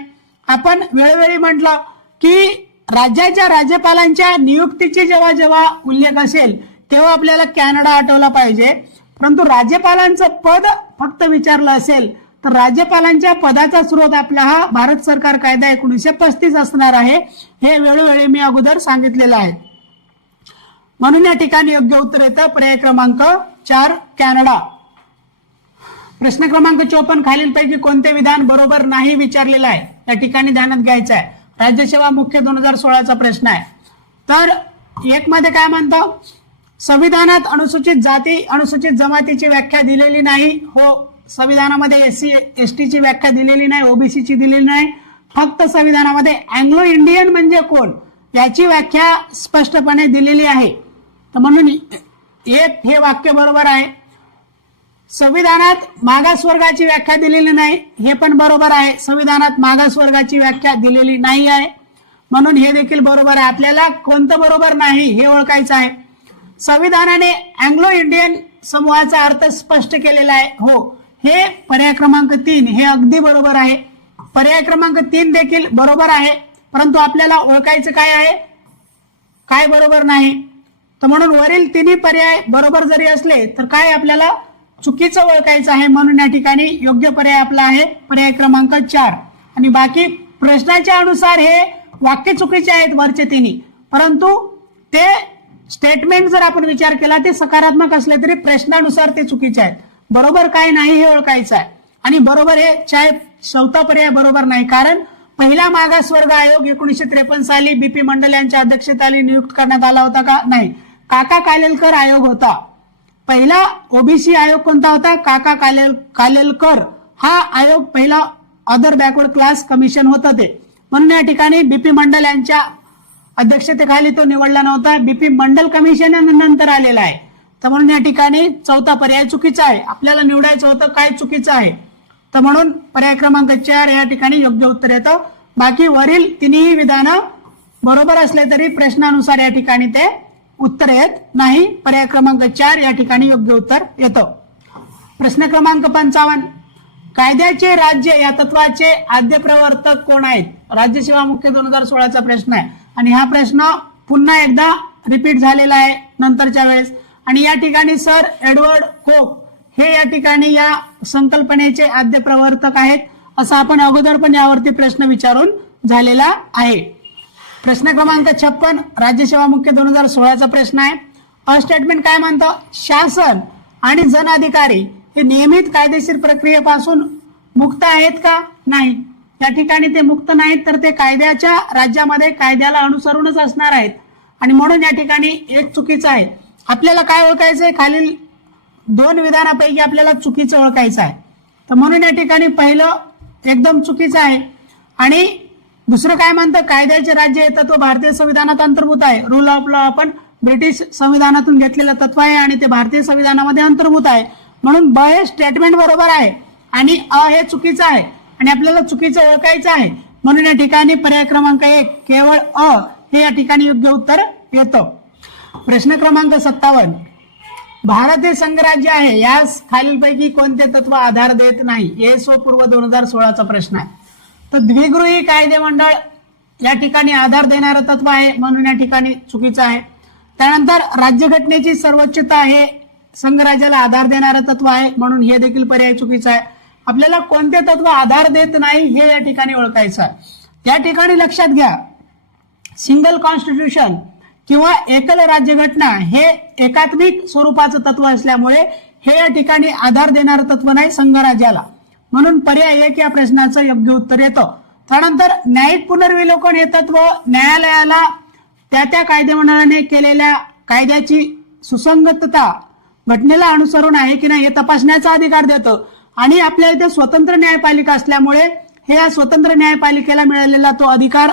आपण वेळोवेळी म्हटलं की राज्याच्या राज्यपालांच्या नियुक्तीची जेव्हा जेव्हा उल्लेख असेल तेव्हा आपल्याला कॅनडा आठवला पाहिजे, परंतु राज्यपालांचं पद फक्त विचारलं असेल तर राज्यपालांच्या पदाचा स्रोत आपला हा भारत सरकार कायदा 1935 असणार आहे. हे वेळोवेळी मी अगोदर सांगितलेलं आहे. म्हणून या ठिकाणी योग्य उत्तर येतं पर्याय क्रमांक 4 कॅनडा. प्रश्न क्रमांक 54, खालीलपैकी कोणते विधान बरोबर नाही विचारलेलं आहे, या ठिकाणी ध्यानात घ्यायचं आहे. राज्यसेवा मुख्य 2016चा प्रश्न आहे. तर एक मध्ये काय म्हणतं, संविधानात अनुसूचित जाती अनुसूचित जमातीची व्याख्या दिलेली नाही. हो, संविधानामध्ये SC ST ची व्याख्या दिलेली नाही, OBC ची दिलेली नाही. फक्त संविधानामध्ये अँग्लो इंडियन म्हणजे कोण याची व्याख्या स्पष्टपणे दिलेली आहे. तर म्हणून एक हे वाक्य बरोबर आहे. संविधानात मागासवर्गाची व्याख्या दिलेली नाही, हे पण बरोबर आहे. संविधानात मागासवर्गाची व्याख्या दिलेली नाही आहे, म्हणून हे देखील बरोबर आहे. आपल्याला कोणतं बरोबर नाही हे ओळखायचं आहे. संविधानाने अँग्लो इंडियन समूहाचा अर्थ स्पष्ट केलेला आहे. हो, हे पर्याय क्रमांक 3 हे अगदी बरोबर आहे. पर्याय क्रमांक 3 देखील बरोबर आहे, परंतु आपल्याला ओळखायचं काय आहे, काय बरोबर नाही. तर म्हणून वरील तिन्ही पर्याय बरोबर जरी असले तर काय आपल्याला चुकीचं ओळखायचं आहे. म्हणून या ठिकाणी योग्य पर्याय आपला आहे पर्याय क्रमांक 4. आणि बाकी प्रश्नाच्या अनुसार हे वाक्य चुकीचे आहेत वरचे तिन्ही, परंतु ते स्टेटमेंट जर आपण विचार केला ते सकारात्मक असले तरी प्रश्नानुसार ते चुकीचे आहेत. बरोबर काय नाही हे ओळखायचं आहे. आणि बरोबर हे चौथा पर्याय बरोबर नाही, कारण पहिला मागासवर्ग आयोग 1953 साली BP मंडल यांच्या अध्यक्षतेखाली नियुक्त करण्यात आला होता का? नाही, काका कालेलकर आयोग होता. पहिला OBC आयोग कोणता होता? काका कालेलकर हा आयोग पहिला अदर बॅकवर्ड क्लास कमिशन होतं ते. म्हणून या ठिकाणी BP मंडल यांच्या अध्यक्षतेखाली तो निवडला नव्हता, BP मंडल कमिशन नंतर आलेला आहे. तर म्हणून या ठिकाणी चौथा पर्याय चुकीचा आहे. आपल्याला निवडायचं होतं काय चुकीचं आहे. तर म्हणून पर्याय क्रमांक 4 या ठिकाणी योग्य उत्तर येतं. बाकी वरील तिन्ही विधानं बरोबर असले तरी प्रश्नानुसार या ठिकाणी ते उत्तर येत नाही. पर्याय क्रमांक 4 या ठिकाणी योग्य उत्तर येतं. प्रश्न क्रमांक 55, कायद्याचे राज्य या तत्वाचे आद्य प्रवर्तक कोण आहेत? राज्यसेवा मुख्य 2016चा प्रश्न आहे आणि हा प्रश्न पुन्हा एकदा रिपीट झालेला आहे नंतरच्या वेळेस. आणि या ठिकाणी सर एडवर्ड कोक हे या ठिकाणी या संकल्पनेचे आद्य प्रवर्तक आहेत, असं आपण अगोदर पण यावरती प्रश्न विचारून झालेला आहे. प्रश्न क्रमांक 56, राज्यसेवा मुख्य 2016चा प्रश्न आहे. अ स्टेटमेंट काय म्हणतं, शासन आणि जन अधिकारी हे नियमित कायदेशीर प्रक्रियेपासून मुक्त आहेत का? नाही, या ठिकाणी ते मुक्त नाहीत, तर ते कायद्याच्या राज्यामध्ये कायद्याला अनुसरूनच असणार आहेत. आणि म्हणून या ठिकाणी एक चुकीचं आहे. आपल्याला काय ओळखायचंय, खालील 2 विधानापैकी आपल्याला चुकीचं ओळखायचं आहे. तर म्हणून या ठिकाणी पहिलं एकदम चुकीचं आहे. आणि दुसरं काय म्हणतं, कायद्याचे राज्य हे तत्व भारतीय संविधानात अंतर्भूत आहे. रूल ऑफ लॉ आपण ब्रिटिश संविधानातून घेतलेलं तत्व आहे आणि ते भारतीय संविधानामध्ये अंतर्भूत आहे. म्हणून ब हे स्टेटमेंट बरोबर आहे आणि अ हे चुकीचं आहे आणि आपल्याला चुकीचं ओळखायचं आहे. म्हणून या ठिकाणी पर्याय क्रमांक 1 केवळ अ हे या ठिकाणी योग्य उत्तर येतं. प्रश्न क्रमांक 57, भारत हे संघराज्य आहे, यास खालीलपैकी कोणते तत्व आधार देत नाही? ESO पूर्व 2016चा प्रश्न आहे. तर द्विगृही कायदे मंडळ या ठिकाणी आधार देणारं तत्व आहे, म्हणून या ठिकाणी चुकीचं आहे. त्यानंतर राज्यघटनेची सर्वोच्चता हे संघराज्याला आधार देणारं तत्व आहे, म्हणून हे देखील पर्याय चुकीचा आहे. आपल्याला कोणते तत्व आधार देत नाही हे या ठिकाणी ओळखायचं आहे. या ठिकाणी लक्षात घ्या, सिंगल कॉन्स्टिट्यूशन किंवा एकल राज्यघटना हे एकात्मिक स्वरूपाचं तत्व असल्यामुळे हे या ठिकाणी आधार देणारं तत्व नाही संघराज्याला. म्हणून पर्याय 1 या प्रश्नाचं योग्य उत्तर येतं. त्यानंतर न्यायिक पुनर्विलोकन हे तत्व न्यायालयाला त्या कायदेमंडळाने केलेल्या कायद्याची सुसंगतता घटनेला अनुसरून आहे की नाही हे तपासण्याचा अधिकार देतं. आणि आपल्या इथे स्वतंत्र न्यायपालिका असल्यामुळे हे स्वतंत्र न्यायपालिकेला मिळालेला तो अधिकार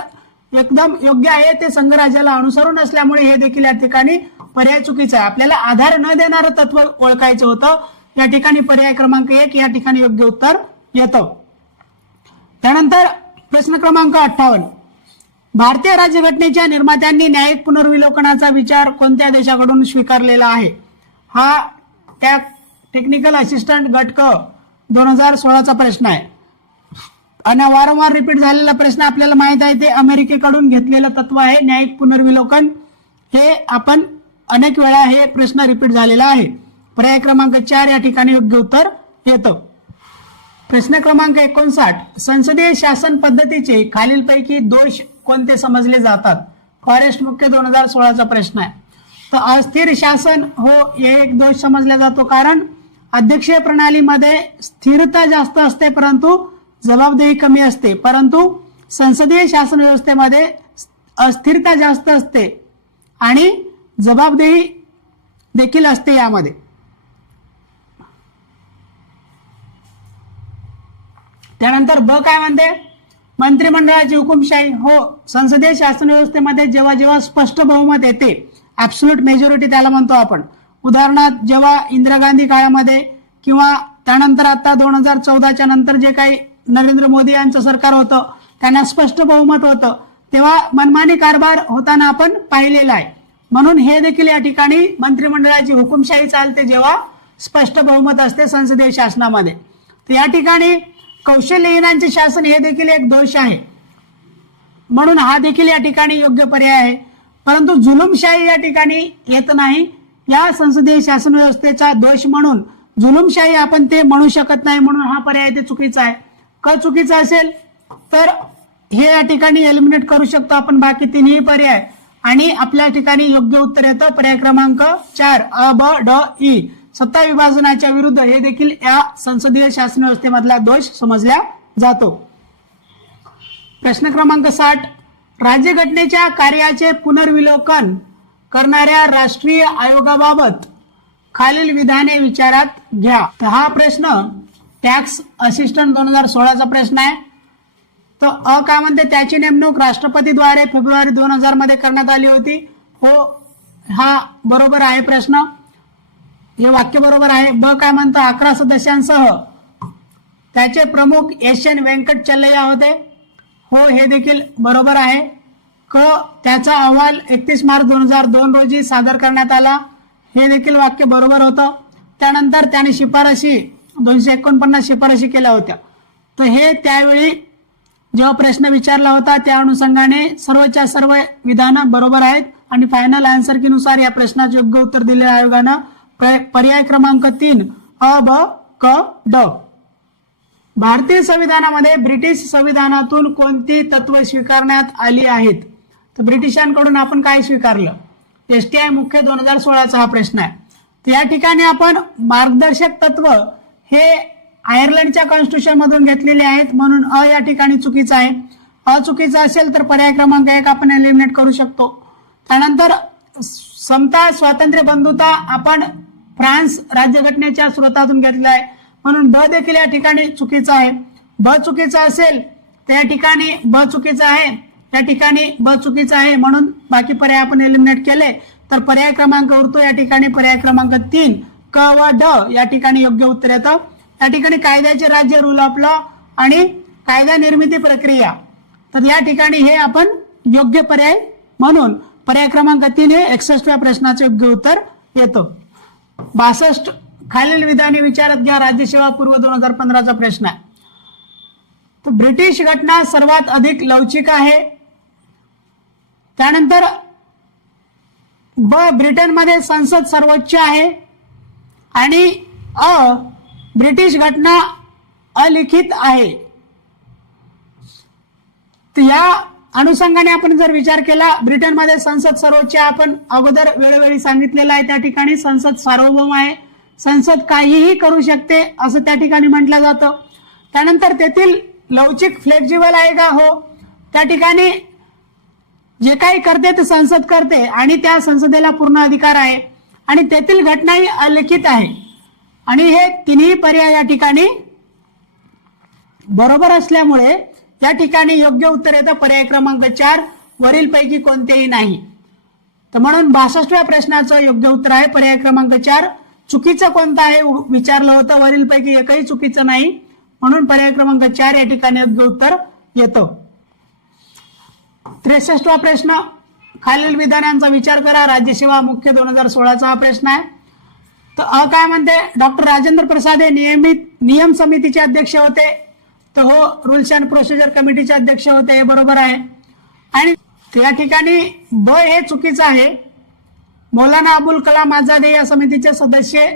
एकदम योग्य आहे, ते संघराज्याला अनुसरून असल्यामुळे हे देखील या ठिकाणी पर्याय चुकीचा आहे. आपल्याला आधार न देणारं तत्व ओळखायचं होतं. या ठिकाणी पर्याय क्रमांक 1 या ठिकाणी योग्य उत्तर येतं. त्यानंतर प्रश्न क्रमांक 58, भारतीय राज्यघटनेच्या निर्मात्यांनी न्यायिक पुनर्विलोकनाचा विचार कोणत्या देशाकडून स्वीकारलेला आहे? हा त्या टेक्निकल असिस्टंट गट क 2016चा प्रश्न आहे आणि वारंवार रिपीट झालेला प्रश्न आपल्याला माहित आहे. ते अमेरिकेकडून घेतलेलं तत्व आहे न्यायिक पुनर्विलोकन. हे आपण अनेक वेळा हे प्रश्न रिपीट झालेला आहे. पर्याय क्रमांक 4 या ठिकाणी योग्य उत्तर येतं. प्रश्न क्रमांक 59, संसदीय शासन पद्धतीचे खालीलपैकी दोष कोणते समजले जातात? फॉरेस्ट मुख्य 2016चा प्रश्न आहे. तर अस्थिर शासन हे एक दोष समजला जातो, कारण अध्यक्षीय प्रणालीमध्ये स्थिरता जास्त असते परंतु जबाबदारी कमी असते, परंतु संसदीय शासन व्यवस्थेमध्ये अस्थिरता जास्त असते आणि जबाबदारी देखील असते यामध्ये. त्यानंतर ब काय म्हणते? मंत्रिमंडळाची हुकुमशाही. संसदीय शासन व्यवस्थेमध्ये जेव्हा जेव्हा स्पष्ट बहुमत येते, ऍब्सोल्यूट मेजॉरिटी त्याला म्हणतो आपण. उदाहरणार्थ जेव्हा इंदिरा गांधी काळामध्ये किंवा त्यानंतर आता 2014च्या नंतर जे काही नरेंद्र मोदी यांचं सरकार होतं त्यांना स्पष्ट बहुमत होतं, तेव्हा मनमानी कारभार होताना आपण पाहिलेला आहे. म्हणून हे देखील या ठिकाणी मंत्रिमंडळाची हुकुमशाही चालते जेव्हा स्पष्ट बहुमत असते संसदीय शासनामध्ये. तर या ठिकाणी कौशल्यहीनांचे शासन हे देखील एक दोष आहे, म्हणून हा देखील या ठिकाणी योग्य पर्याय आहे. परंतु जुलूमशाही या ठिकाणी येत नाही. या संसदीय शासन व्यवस्थेचा दोष म्हणून जुलूमशाही आपण ते म्हणू शकत नाही, म्हणून हा पर्याय ते चुकीचा आहे. का चुकीचा असेल तर हे या ठिकाणी एलिमिनेट करू शकतो आपण बाकी तिन्ही पर्याय, आणि आपल्या ठिकाणी योग्य उत्तर येतं पर्याय क्रमांक 4 अ ब ड ई. सत्ता विभाजनाच्या विरुद्ध हे देखील या संसदीय शासन व्यवस्थेमधला दोष समजला जातो. प्रश्न क्रमांक 60, राज्यघटनेच्या कार्याचे पुनर्विलोकन करणाऱ्या राष्ट्रीय आयोगाबाबत खालील विधाने विचारात घ्या. तर हा प्रश्न टॅक्स असिस्टंट 2016चा प्रश्न आहे. तर अ काय म्हणते? त्याची नेमणूक राष्ट्रपतीद्वारे फेब्रुवारी 2000 मध्ये करण्यात आली होती. हा बरोबर आहे प्रश्न, हे वाक्य बरोबर आहे. ब काय म्हणतं? 11 सदस्यांसह त्याचे प्रमुख एस एन व्यंकट चल्लय्या होते. हे देखील बरोबर आहे. क त्याचा अहवाल 31 मार्च 2002 रोजी सादर करण्यात आला. हे देखील वाक्य बरोबर होतं. त्यानंतर त्याने शिफारशी 249 शिफारशी केल्या होत्या. तर हे त्यावेळी जेव्हा प्रश्न विचारला होता त्या अनुषंगाने सर्वच्या सर्व विधानं बरोबर आहेत आणि फायनल आन्सर की नुसार या प्रश्नाचे योग्य उत्तर दिलेल्या आयोगानं पर्याय क्रमांक 3 अ ब क ड. भारतीय संविधानामध्ये ब्रिटिश संविधानातून कोणती तत्व स्वीकारण्यात आली आहेत? तर ब्रिटिशांकडून आपण काय स्वीकारलं? एसटीआय मुख्य 2016चा हा प्रश्न आहे. तर या ठिकाणी आपण मार्गदर्शक तत्व हे आयर्लंडच्या कॉन्स्टिट्यूशन मधून घेतलेले आहेत, म्हणून अ या ठिकाणी चुकीचा आहे. अ चुकीचा असेल तर पर्याय क्रमांक 1 आपण एलिमिनेट करू शकतो. त्यानंतर समता, स्वातंत्र्य, बंधुता आपण फ्रान्स राज्यघटनेच्या स्रोतातून घेतला आहे, म्हणून ब देखील या ठिकाणी चुकीचा आहे. ब चुकीचा असेल तर या ठिकाणी ब चुकीचा आहे, या ठिकाणी ब चुकीचा आहे, म्हणून बाकी पर्याय आपण एलिमिनेट केले तर पर्याय क्रमांक उरतो या ठिकाणी पर्याय क्रमांक 3 क व ड या ठिकाणी योग्य उत्तर येतं. या ठिकाणी कायद्याचे राज्य, रूल ऑफ लॉ आणि कायदा निर्मिती प्रक्रिया, तर या ठिकाणी हे आपण योग्य पर्याय म्हणून पर्याय क्रमांक 3 हे 61व्या प्रश्नाचे योग्य उत्तर येतं. 62 खालील विधाने विचारात घ्या. राज्यसेवा पूर्व 2015चा प्रश्न आहे. तर ब्रिटिश घटना सर्वात अधिक लवचिक आहे. त्यानंतर ब ब्रिटनमध्ये संसद सर्वोच्च आहे आणि अ ब्रिटिश घटना अलिखित आहे. तर या अनुषंगाने आपण जर विचार केला, ब्रिटनमध्ये संसद सर्वोच्च आपण अगोदर वेळोवेळी सांगितलेलं आहे. त्या ठिकाणी संसद सार्वभौम आहे, संसद काहीही करू शकते असं त्या ठिकाणी म्हटलं जातं. त्यानंतर तेथील लवचिक फ्लेक्झिबल आहे का? त्या ठिकाणी जे काही करते ते संसद करते आणि त्या संसदेला पूर्ण अधिकार आहे आणि तेथील घटनाही अलिखित आहे. आणि हे तिन्ही पर्याय या ठिकाणी बरोबर असल्यामुळे त्या ठिकाणी योग्य उत्तर येतं पर्याय क्रमांक 4 वरील पैकी कोणतेही नाही. तर म्हणून 62व्या प्रश्नाचं योग्य उत्तर आहे पर्याय क्रमांक 4. चुकीचं कोणतं आहे विचारलं होतं, वरील पैकी एकही चुकीचं नाही, म्हणून पर्याय क्रमांक 4 या ठिकाणी योग्य उत्तर येतं. 63वा प्रश्न, खालील विधानांचा विचार करा. राज्यसेवा मुख्य 2016चा हा प्रश्न आहे. तर काय म्हणते, डॉक्टर राजेंद्र प्रसाद हे नियम समितीचे अध्यक्ष होते. तर हो, रूल्स अँड प्रोसिजर कमिटीचे अध्यक्ष होते, हे बरोबर आहे. आणि त्या ठिकाणी ब हे चुकीचं आहे. मौलाना अबुल कलाम आझाद हे या समितीचे सदस्य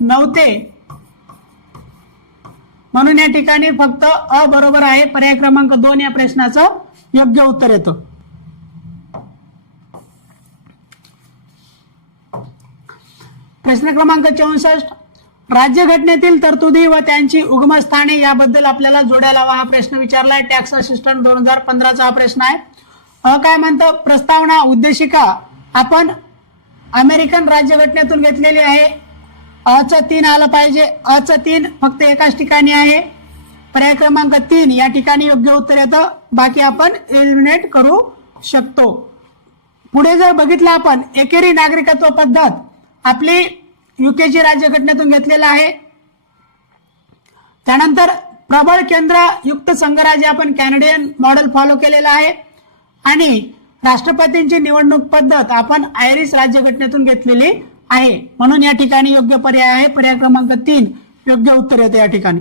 नव्हते, म्हणून या ठिकाणी फक्त अ बरोबर आहे. पर्याय क्रमांक 2 या प्रश्नाचं योग्य उत्तर येतं. प्रश्न क्रमांक 64, राज्यघटनेतील तरतुदी व त्यांची उगमस्थाने याबद्दल आपल्याला जोड्या लावा हा प्रश्न विचारलाय. टॅक्स असिस्टंट 2015चा हा प्रश्न आहे. काय म्हणतं, प्रस्तावना उद्देशिका आपण अमेरिकन राज्यघटनेतून घेतलेली आहे. अचं 3 आलं पाहिजे. अचं 3 फक्त एकाच ठिकाणी आहे. पर्याय क्रमांक 3 या ठिकाणी योग्य उत्तर येतं. बाकी आपण एलिमिनेट करू शकतो. पुढे जर बघितलं आपण, एकेरी नागरिकत्व पद्धत आपली युकेची राज्यघटनेतून घेतलेला आहे. त्यानंतर प्रबळ केंद्र युक्त संघराज्य आपण कॅनेडियन मॉडेल फॉलो केलेला आहे. आणि राष्ट्रपतींची निवडणूक पद्धत आपण आयरिश राज्यघटनेतून घेतलेली आहे, म्हणून या ठिकाणी योग्य पर्याय आहे पर्याय क्रमांक 3 योग्य उत्तर येते या ठिकाणी.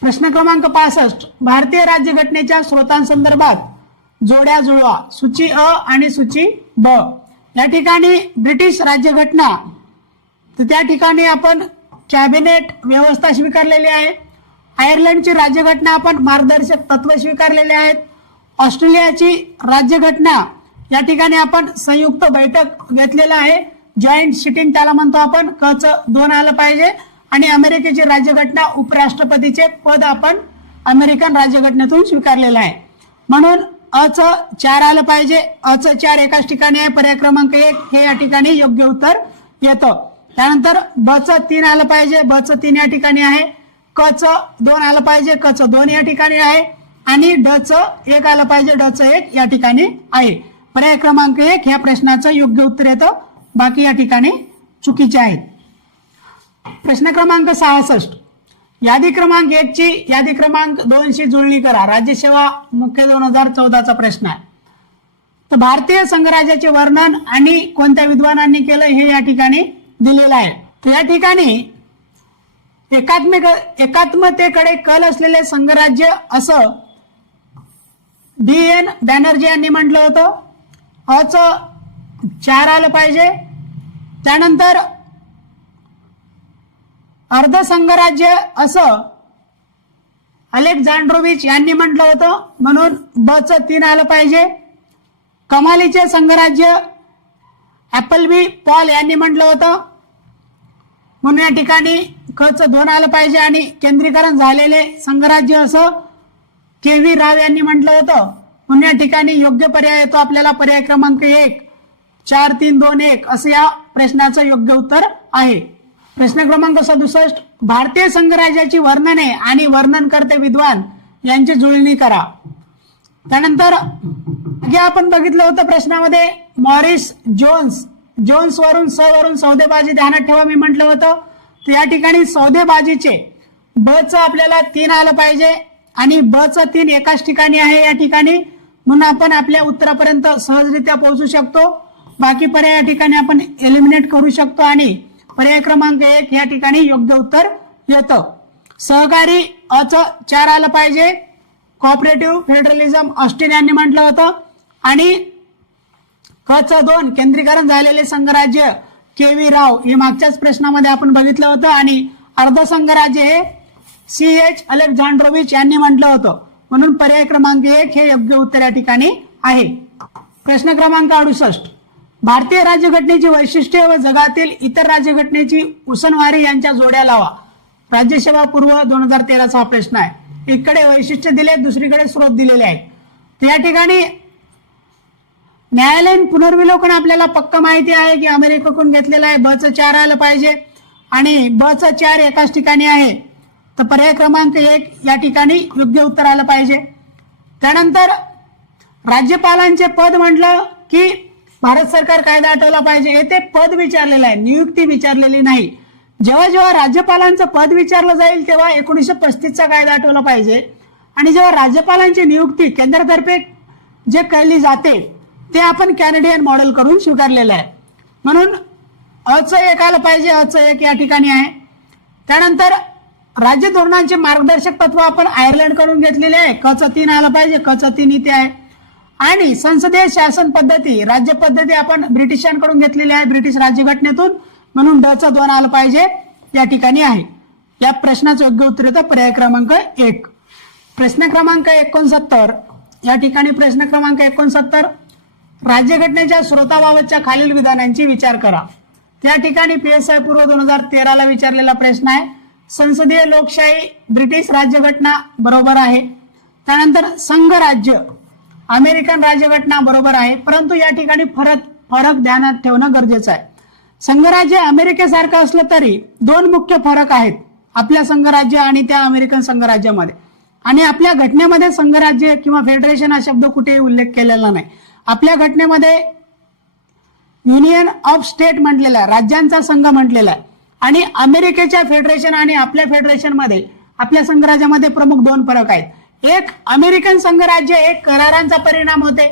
प्रश्न क्रमांक 65, भारतीय राज्यघटनेच्या स्रोतांसंदर्भात जोड्या जुळवा. सूची अ आणि सूची ब. या ठिकाणी ब्रिटिश राज्यघटना, तर त्या ठिकाणी आपण कॅबिनेट व्यवस्था स्वीकारलेली आहे. आयर्लंडची राज्यघटना आपण मार्गदर्शक तत्व स्वीकारलेले आहेत. ऑस्ट्रेलियाची राज्यघटना या ठिकाणी आपण संयुक्त बैठक घेतलेला आहे, जॉईंट सिटिंग त्याला म्हणतो आपण. क च 2 आलं पाहिजे. आणि अमेरिकेची राज्यघटना उपराष्ट्रपतीचे पद आपण अमेरिकन राज्यघटनेतून स्वीकारलेलं आहे, म्हणून अ च 4 आलं पाहिजे. अ च 4 एकाच ठिकाणी आहे. पर्याय क्रमांक 1 हे या ठिकाणी योग्य उत्तर येतं. त्यानंतर ब च 3 आलं पाहिजे. ब च 3 या ठिकाणी आहे. क च 2 आलं पाहिजे. क च 2 या ठिकाणी आहे. आणि ड च 1 आलं पाहिजे. ड च 1 या ठिकाणी आहे. पर्याय क्रमांक 1 ह्या प्रश्नाचं योग्य उत्तर येतं. बाकी या ठिकाणी चुकीचे आहेत. प्रश्न क्रमांक 66, यादी क्रमांक 1 ची यादी क्रमांक 2 शी जुळणी करा. राज्यसेवा मुख्य 2014चा प्रश्न आहे. तर भारतीय संघराज्याचे वर्णन आणि कोणत्या विद्वानांनी केलं हे या ठिकाणी दिलेलं आहे. तर या ठिकाणी एकात्मतेकडे कल असलेले संघराज्य असं D.N. बॅनर्जी यांनी म्हटलं होतं. अ च 4 आलं पाहिजे. त्यानंतर अर्ध संघराज्य असं अलेक्झांड्रोविच यांनी म्हटलं होतं, म्हणून ब च 3 आलं पाहिजे. कमालीचे संघराज्य ॲपलबी पॉल यांनी म्हटलं होतं, म्हणून या ठिकाणी क च 2 आलं पाहिजे. आणि केंद्रीकरण झालेले संघराज्य असं के.व्ही. राव यांनी म्हटलं होतं, म्हणून या ठिकाणी योग्य पर्याय येतो आपल्याला पर्याय क्रमांक 1 4 3 2 1 असं या प्रश्नाचं योग्य उत्तर आहे. प्रश्न क्रमांक 67, भारतीय संघराज्याची वर्णने आणि वर्णनकर्ते विद्वान यांची जुळणी करा. त्यानंतर आपण बघितलं होतं प्रश्नामध्ये मॉरिस जोन्स वरून सौदेबाजी ध्यानात ठेवा मी म्हटलं होतं. तर या ठिकाणी सौदेबाजीचे ब च आपल्याला 3 आलं पाहिजे. आणि ब च 3 एकाच ठिकाणी आहे या ठिकाणी, म्हणून आपण आपल्या उत्तरापर्यंत सहजरित्या पोहोचू शकतो. बाकी पर्याय या ठिकाणी आपण एलिमिनेट करू शकतो. आणि पर्याय क्रमांक 1 या ठिकाणी योग्य उत्तर येतं. सहकारी अ च 4 आलं पाहिजे. कॉपरेटिव्ह फेडरलिझम ऑस्टिन यांनी म्हटलं होतं. आणि क च 2 केंद्रीकरण झालेले संघराज्य के.व्ही. राव हे मागच्याच प्रश्नामध्ये आपण बघितलं होतं. आणि अर्ध संघराज्य हे C.H. अलेक्झांड्रोविच यांनी म्हटलं होतं, म्हणून पर्याय क्रमांक 1 हे योग्य उत्तर या ठिकाणी आहे. प्रश्न क्रमांक 68, भारतीय राज्यघटनेची वैशिष्ट्ये व जगातील इतर राज्यघटनेची उसनवारी यांच्या जोड्या लावा. राज्यसेवा पूर्व 2013चा हा प्रश्न आहे. इकडे वैशिष्ट्य दिले, दुसरीकडे स्रोत दिलेले आहेत. तर या ठिकाणी न्यायालयीन पुनर्विलोकन आपल्याला पक्क माहिती आहे की अमेरिकेकडून घेतलेलं आहे. ब च 4 आलं पाहिजे. आणि ब च 4 एकाच ठिकाणी आहे. तर पर्याय क्रमांक 1 या ठिकाणी योग्य उत्तर आलं पाहिजे. त्यानंतर राज्यपालांचे पद म्हटलं की भारत सरकार कायदा आठवला पाहिजे, हे ते पद विचारलेलं आहे, नियुक्ती विचारलेली नाही. जेव्हा जेव्हा राज्यपालांचं पद विचारलं जाईल तेव्हा 1935चा कायदा आठवला पाहिजे. आणि जेव्हा राज्यपालांची नियुक्ती केंद्रातर्फे जे केली जाते ते आपण कॅनेडियन मॉडेल करून स्वीकारलेलं आहे. म्हणून अचं एक आलं पाहिजे, अचं एक या ठिकाणी आहे. त्यानंतर राज्य धोरणांचे मार्गदर्शक तत्व आपण आयर्लंड कडून घेतलेले आहे, कचं 3 आलं पाहिजे, कचं 3 इथे आहे. आणि संसदीय शासन पद्धती, राज्य पद्धती आपण ब्रिटिशांकडून घेतलेली आहे, ब्रिटिश राज्यघटनेतून, म्हणून डचं 2 आलं पाहिजे या ठिकाणी आहे. या प्रश्नाचं योग्य उत्तर येतं पर्याय क्रमांक 1. प्रश्न क्रमांक 69 या ठिकाणी, प्रश्न क्रमांक 69, राज्यघटनेच्या स्रोताबाबतच्या खालील विधानांची विचार करा. त्या ठिकाणी PSI पूर्व 2013 विचारलेला प्रश्न आहे. संसदीय लोकशाही ब्रिटिश राज्यघटना बरोबर आहे. त्यानंतर संघ राज्य अमेरिकन राज्यघटना बरोबर आहे, परंतु या ठिकाणी फरक ध्यानात ठेवणं गरजेचं आहे. संघराज्य अमेरिकेसारखं असलं तरी 2 मुख्य फरक आहेत आपल्या संघराज्य आणि त्या अमेरिकन संघराज्यामध्ये. आणि आपल्या घटनेमध्ये संघराज्य किंवा फेडरेशन हा शब्द कुठेही उल्लेख केलेला नाही. आपल्या घटनेमध्ये युनियन ऑफ स्टेट म्हटलेला आहे, राज्यांचा संघ म्हटलेला आहे. आणि अमेरिकेच्या फेडरेशन आणि आपल्या फेडरेशनमध्ये, आपल्या संघराज्यामध्ये प्रमुख 2 फरक आहेत. एक, अमेरिकन संघराज्य हे करारांचा परिणाम होते,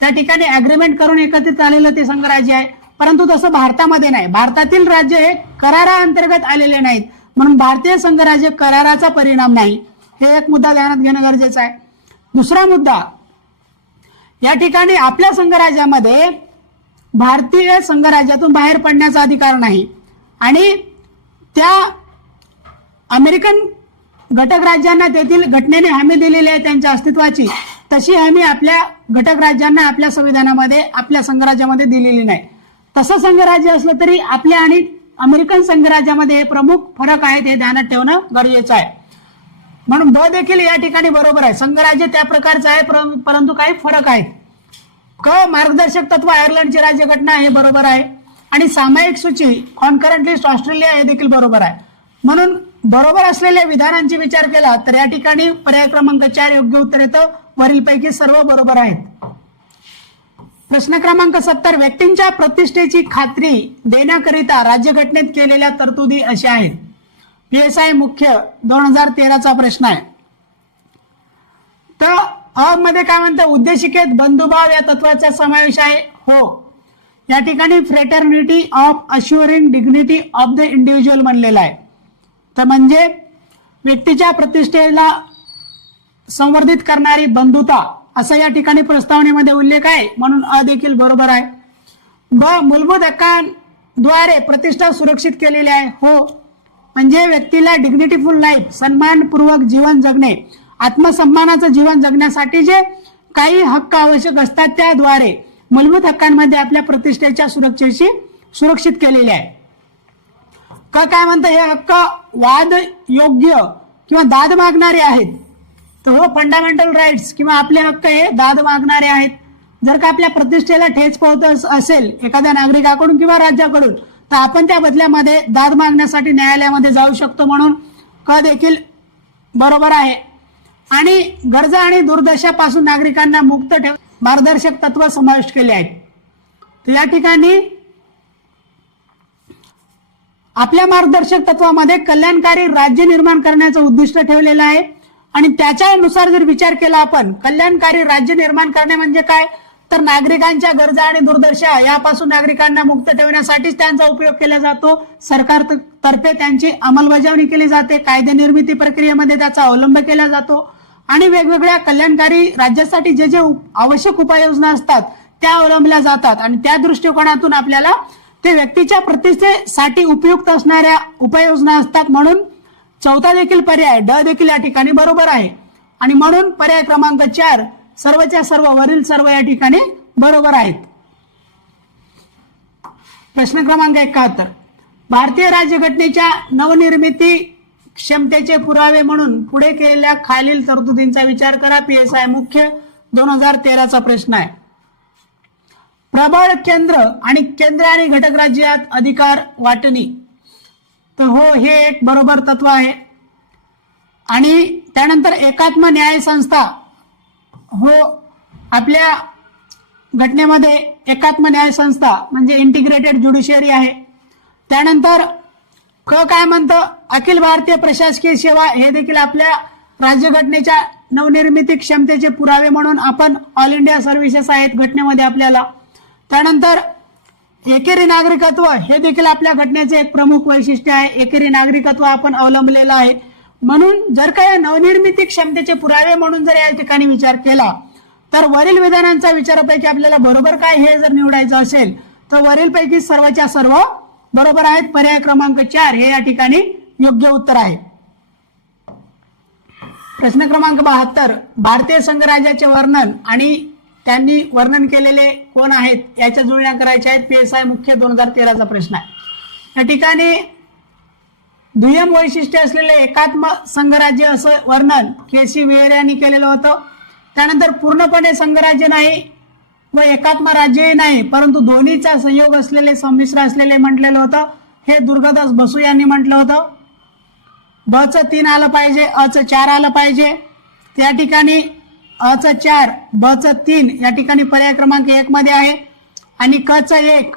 त्या ठिकाणी अग्रीमेंट करून एकत्रित आलेलं ते संघराज्य आहे. परंतु तसं भारतामध्ये नाही, भारतातील राज्य हे कराराअंतर्गत आलेले नाहीत, म्हणून भारतीय संघराज्य कराराचा परिणाम नाही. हे एक मुद्दा ध्यानात घेणं गरजेचं आहे. दुसरा मुद्दा, या ठिकाणी आपल्या संघराज्यामध्ये भारतीय संघराज्यातून बाहेर पडण्याचा अधिकार नाही आणि त्या अमेरिकन घटक राज्यांना तेथील घटनेने हमी दिलेली आहे त्यांच्या अस्तित्वाची, तशी हमी आपल्या घटक राज्यांना आपल्या संविधानामध्ये, आपल्या संघराज्यामध्ये दिलेली नाही. तसं संघराज्य असलं तरी आपल्या आणि अमेरिकन संघराज्यामध्ये हे प्रमुख फरक आहेत, हे ध्यानात ठेवणं गरजेचं आहे. म्हणून ब देखील या ठिकाणी बरोबर आहे, संघराज्य त्या प्रकारचं आहे परंतु काही फरक आहेत. क, मार्गदर्शक तत्व आयर्लंडची राज्यघटना हे बरोबर आहे. आणि सामायिक सूची कॉन्करंट लिस्ट ऑस्ट्रेलिया हे देखील बरोबर आहे. म्हणून बरोबर असलेल्या विधानांची विचार केला तर या ठिकाणी पर्याय क्रमांक 4 योग्य उत्तर येतं. वरीलपैकी सर्व बरोबर आहेत. प्रश्न क्रमांक 70, व्यक्तींच्या प्रतिष्ठेची खात्री देण्याकरिता राज्यघटनेत केलेल्या तरतुदी अशा आहेत. PSI मुख्य 2013चा प्रश्न आहे. तर अ मध्ये काय म्हणतं, उद्देशिकेत बंधुभाव या तत्वाचा समावेश आहे. हो, या ठिकाणी fraternity of assuring dignity of the individual म्हणलेला आहे. तर म्हणजे व्यक्तीच्या प्रतिष्ठेला संवर्धित करणारी बंधुता असं या ठिकाणी प्रस्तावनेमध्ये उल्लेख आहे, म्हणून अ देखील बरोबर आहे. ब, मूलभूत हक्कांद्वारे प्रतिष्ठा सुरक्षित केलेली आहे. हो, म्हणजे व्यक्तीला डिग्निटीफुल लाईफ, सन्मानपूर्वक जीवन जगणे, आत्मसन्मानाचं जीवन जगण्यासाठी जे काही हक्क आवश्यक असतात त्याद्वारे मूलभूत हक्कांमध्ये आपल्या प्रतिष्ठेच्या सुरक्षेशी सुरक्षित केलेले आहे. काय म्हणतं, हे हक्क वाद योग्य किंवा दाद मागणारे आहेत. तर हो, फंडामेंटल राईट्स किंवा आपले हक्क हे दाद मागणारे आहेत. जर का आपल्या प्रतिष्ठेला ठेच पोहोचत असेल एखाद्या नागरिकाकडून किंवा राज्याकडून, तर आपण त्या बदल्यामध्ये दाद मागण्यासाठी न्यायालयामध्ये जाऊ शकतो, म्हणून क देखील बरोबर आहे. आणि गरजा आणि दुर्दशापासून नागरिकांना मुक्त ठेव मार्गदर्शक तत्व समाविष्ट केले आहेत. तर या ठिकाणी आपल्या मार्गदर्शक तत्वामध्ये कल्याणकारी राज्य निर्माण करण्याचं उद्दिष्ट ठेवलेलं आहे. आणि त्याच्यानुसार जर विचार केला आपण, कल्याणकारी राज्य निर्माण करणे म्हणजे काय, तर नागरिकांच्या गरजा आणि दुर्दशा यापासून नागरिकांना मुक्त ठेवण्यासाठीच त्यांचा उपयोग केला जातो. सरकारतर्फे त्यांची अंमलबजावणी केली जाते, कायदे निर्मिती प्रक्रियेमध्ये त्याचा अवलंब केला जातो आणि वेगवेगळ्या कल्याणकारी राज्यासाठी जे जे आवश्यक उपाययोजना असतात त्या अवलंबल्या जातात. आणि त्या दृष्टिकोनातून आपल्याला ते व्यक्तीच्या प्रतिष्ठेसाठी उपयुक्त असणाऱ्या उपाययोजना असतात. म्हणून चौथा देखील पर्याय ड देखील या ठिकाणी बरोबर आहे. आणि म्हणून पर्याय क्रमांक 4 सर्वच्या सर्व वरील सर्व या ठिकाणी बरोबर आहेत. प्रश्न क्रमांक 71, भारतीय राज्यघटनेच्या नवनिर्मिती क्षमतेचे पुरावे म्हणून पुढे केलेल्या खालील तरतुदींचा विचार करा. PSI मुख्य 2013चा प्रश्न आहे. प्रबळ केंद्र आणि घटक राज्यात अधिकार वाटणी. तर हो, हे एक बरोबर तत्व आहे. आणि त्यानंतर एकात्म न्याय संस्था हो, आपल्या घटनेमध्ये एकात्म न्याय संस्था म्हणजे इंटिग्रेटेड ज्युडिशियरी आहे. त्यानंतर क काय म्हणतं, अखिल भारतीय प्रशासकीय सेवा हे देखील आपल्या राज्यघटनेच्या नवनिर्मिती क्षमतेचे पुरावे म्हणून आपण ऑल इंडिया सर्व्हिसेस आहेत घटनेमध्ये आपल्याला. त्यानंतर एकेरी नागरिकत्व हे देखील आपल्या घटनेचे एक प्रमुख वैशिष्ट्य आहे. एकेरी नागरिकत्व आपण अवलंबलेलं आहे. म्हणून जर का या नवनिर्मिती क्षमतेचे पुरावे म्हणून जर या ठिकाणी विचार केला तर वरील विधानांच्या विचारापैकी आपल्याला बरोबर काय हे जर निवडायचं असेल तर वरीलपैकी सर्वच्या सर्व बरोबर आहेत. पर्याय क्रमांक 4 हे या ठिकाणी योग्य उत्तर आहे. प्रश्न क्रमांक 72, भारतीय संघराज्याचे वर्णन आणि त्यांनी वर्णन केलेले कोण आहेत याच्या जुळण्या करायच्या आहेत. PSI मुख्य 2013चा प्रश्न आहे. या ठिकाणी दुय्यम वैशिष्ट्य असलेले एकात्म संघराज्य असं वर्णन KC वेयर यांनी केलेलं होतं. त्यानंतर पूर्णपणे संघराज्य नाही व एकात्म राज्यही नाही परंतु दोन्हीचा संयोग असलेले संमिश्र असलेले म्हटलेलं होतं हे दुर्गादास बसू यांनी म्हटलं होतं. ब चं 3 आलं पाहिजे, अ चं 4 आलं पाहिजे. त्या ठिकाणी अ चं 4 ब चं 3 या ठिकाणी पर्याय क्रमांक 1 मध्ये आहे. आणि क चं 1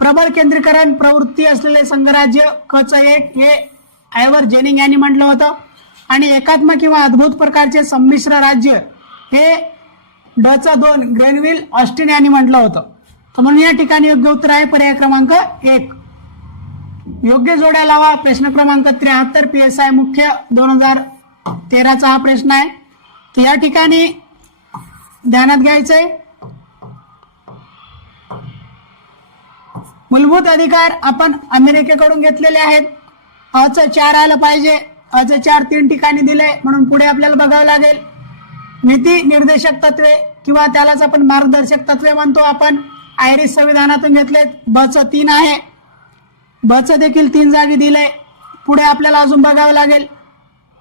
प्रबळ केंद्रीकरण प्रवृत्ती असलेले संघराज्य क चं 1 हे आयवर जेनिंग यांनी म्हटलं होतं. आणि एकात्म किंवा अद्भुत प्रकारचे संमिश्र राज्य हे ड चं 2 ग्रेनविल ऑस्टिन यांनी म्हटलं होतं. तर म्हणून या ठिकाणी योग्य उत्तर आहे पर्याय क्रमांक 1. योग्य जोड्या लावा. प्रश्न क्रमांक 73 PSI मुख्य 2013चा हा प्रश्न आहे. तर या ठिकाणी ध्यानात घ्यायचंय मूलभूत अधिकार आपण अमेरिकेकडून घेतलेले आहेत. अ चं 4 आलं पाहिजे. अ चं 4 3 ठिकाणी दिलंय म्हणून पुढे आपल्याला बघावं लागेल. नीती निर्देशक तत्वे किंवा त्यालाच आपण मार्गदर्शक तत्वे म्हणतो आपण आयरिश संविधानातून घेतलेत. ब चं 3 आहे. ब चं देखील 3 जागी दिलंय. पुढे आपल्याला अजून बघावं लागेल.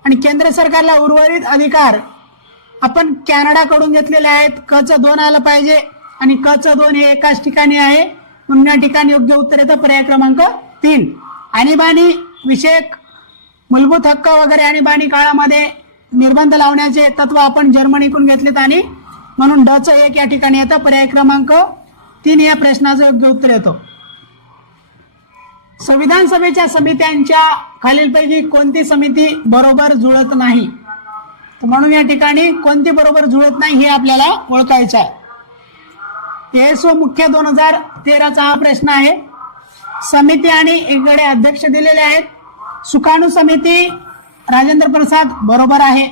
आणि केंद्र सरकारला उर्वरित अधिकार आपण कॅनडाकडून घेतलेले आहेत. क चं 2 आलं पाहिजे आणि क चं 2 हे एकाच ठिकाणी आहे म्हणून या ठिकाणी योग्य उत्तर येतं पर्याय क्रमांक 3. आणीबाणी विषयक मूलभूत हक्क वगैरे आणीबाणी काळामध्ये निर्बंध लावण्याचे तत्व आपण जर्मनीकडून घेतलेत आणि म्हणून ड चं 1 या ठिकाणी येतं पर्याय क्रमांक 3 या प्रश्नाचं योग्य उत्तर येतं. संविधान सभेच्या समित्यांच्या खालीलपैकी कोणती समिती बरोबर जुळत नाही. तर म्हणून या ठिकाणी कोणती बरोबर जुळत नाही हे आपल्याला ओळखायचं आहे. ASO मुख्य 2013चा हा प्रश्न आहे. समिती आणि एकीकडे अध्यक्ष दिलेले आहेत. सुकाणू समिती राजेंद्र प्रसाद बरोबर आहे.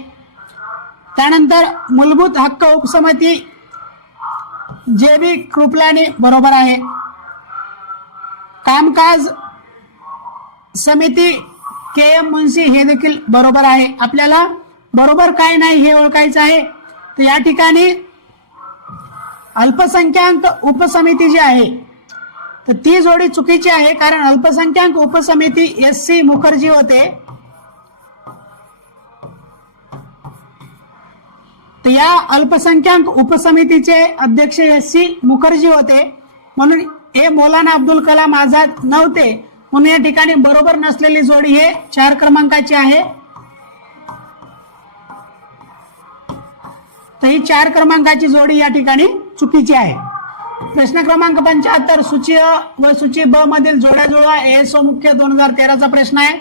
त्यानंतर मूलभूत हक्क उपसमिती JB कृपलानी बरोबर आहे. कामकाज समिती KM मुन्शी हे देखील बरोबर आहे. आपल्याला बरोबर काय नाही हे ओळखायचं आहे. तर या ठिकाणी अल्पसंख्याक उपसमिती जी आहे तर ती जोडी चुकीची आहे कारण अल्पसंख्याक उपसमिती SC मुखर्जी होते. तर या अल्पसंख्याक उपसमितीचे अध्यक्ष SC मुखर्जी होते म्हणून हे मौलाना अब्दुल कलाम आझाद नव्हते म्हणून या ठिकाणी बरोबर नसलेली जोडी हे 4 क्रमांकाची आहे. तर ही 4 क्रमांकाची जोडी या ठिकाणी चुकीची आहे. प्रश्न क्रमांक 75 सूची अ व सूची ब मधील जोड्या जुळवा. ASO मुख्य 2013चा प्रश्न आहे.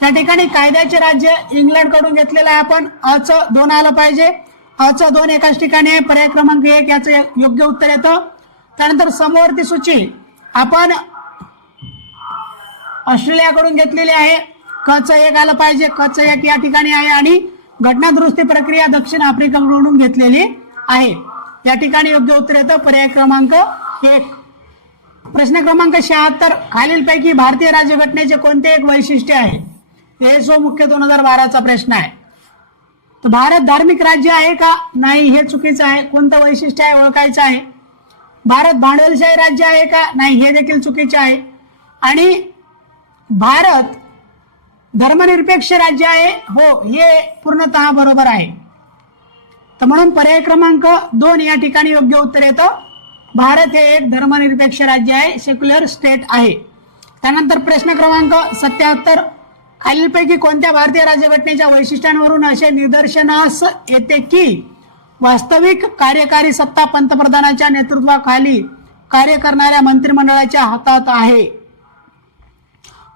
त्या ठिकाणी कायद्याचे राज्य इंग्लंड कडून घेतलेलं आहे आपण. अ चं 2 आलं पाहिजे. अ चं 2 एकाच ठिकाणी आहे पर्याय क्रमांक 1 याचं योग्य उत्तर येतं. त्यानंतर समवर्ती सूची आपण ऑस्ट्रेलियाकडून घेतलेली आहे. क चं 1 आलं पाहिजे. क चं 1 या ठिकाणी आहे आणि घटना दुरुस्ती प्रक्रिया दक्षिण आफ्रिकेकडून घेतलेली आहे. या ठिकाणी योग्य उत्तर येतं पर्याय क्रमांक 1. प्रश्न क्रमांक 76 खालीलपैकी भारतीय राज्यघटनेचे कोणते एक वैशिष्ट्य आहे. ASO मुख्य 2012चा प्रश्न आहे. तर भारत धार्मिक राज्य आहे का नाही हे चुकीचं आहे. कोणतं वैशिष्ट्य आहे ओळखायचं आहे. भारत भांडवलशाही राज्य आहे का नाही हे देखील चुकीचे आहे. आणि भारत धर्मनिरपेक्ष राज्य आहे हो हे पूर्णतः बरोबर आहे. तर म्हणून पर्याय क्रमांक 2 या ठिकाणी योग्य उत्तर येतं. भारत हे एक धर्मनिरपेक्ष राज्य आहे, सेक्युलर स्टेट आहे. त्यानंतर प्रश्न क्रमांक 77 खालीलपैकी कोणत्या भारतीय राज्यघटनेच्या वैशिष्ट्यांवरून असे निदर्शनास येते की वास्तविक कार्यकारी सत्ता पंतप्रधानाच्या नेतृत्वाखाली कार्य करणाऱ्या मंत्रिमंडळाच्या हातात आहे.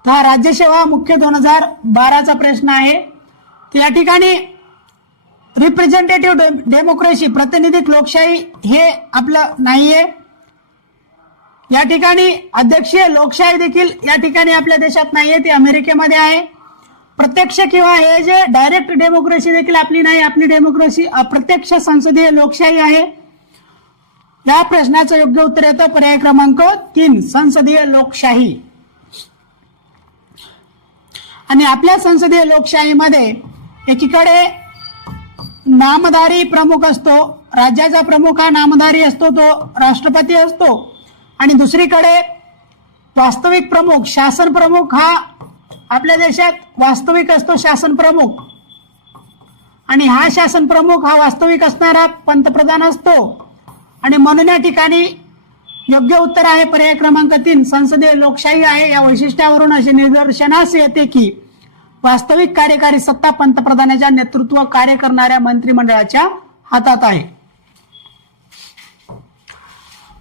तर हा राज्यसेवा मुख्य 2012चा प्रश्न आहे. या ठिकाणी रिप्रेझेंटेटिव्ह डेमोक्रेसी प्रतिनिधिक लोकशाही हे आपलं नाहीये. या ठिकाणी अध्यक्षीय लोकशाही देखील या ठिकाणी आपल्या देशात नाहीये, ती अमेरिकेमध्ये आहे. प्रत्यक्ष किंवा हे जे डायरेक्ट डेमोक्रेसी देखील आपली नाही, आपली डेमोक्रेसी अप्रत्यक्ष संसदीय लोकशाही आहे. या प्रश्नाचं योग्य उत्तर येतं पर्याय क्रमांक 3 संसदीय लोकशाही. आणि आपल्या संसदीय लोकशाहीमध्ये एकीकडे नामधारी प्रमुख असतो, राज्याचा प्रमुख हा नामधारी असतो, तो राष्ट्रपती असतो. आणि दुसरीकडे वास्तविक प्रमुख शासन प्रमुख हा आपल्या देशात वास्तविक असतो शासन प्रमुख. आणि हा शासन प्रमुख हा वास्तविक असणारा पंतप्रधान असतो. आणि म्हणून या ठिकाणी योग्य उत्तर आहे पर्याय क्रमांक 3 संसदीय लोकशाही आहे. या वैशिष्ट्यावरून असे निदर्शनास येते की वास्तविक कार्यकारी सत्ता पंतप्रधानाच्या नेतृत्व कार्य करणाऱ्या मंत्रिमंडळाच्या हातात आहे.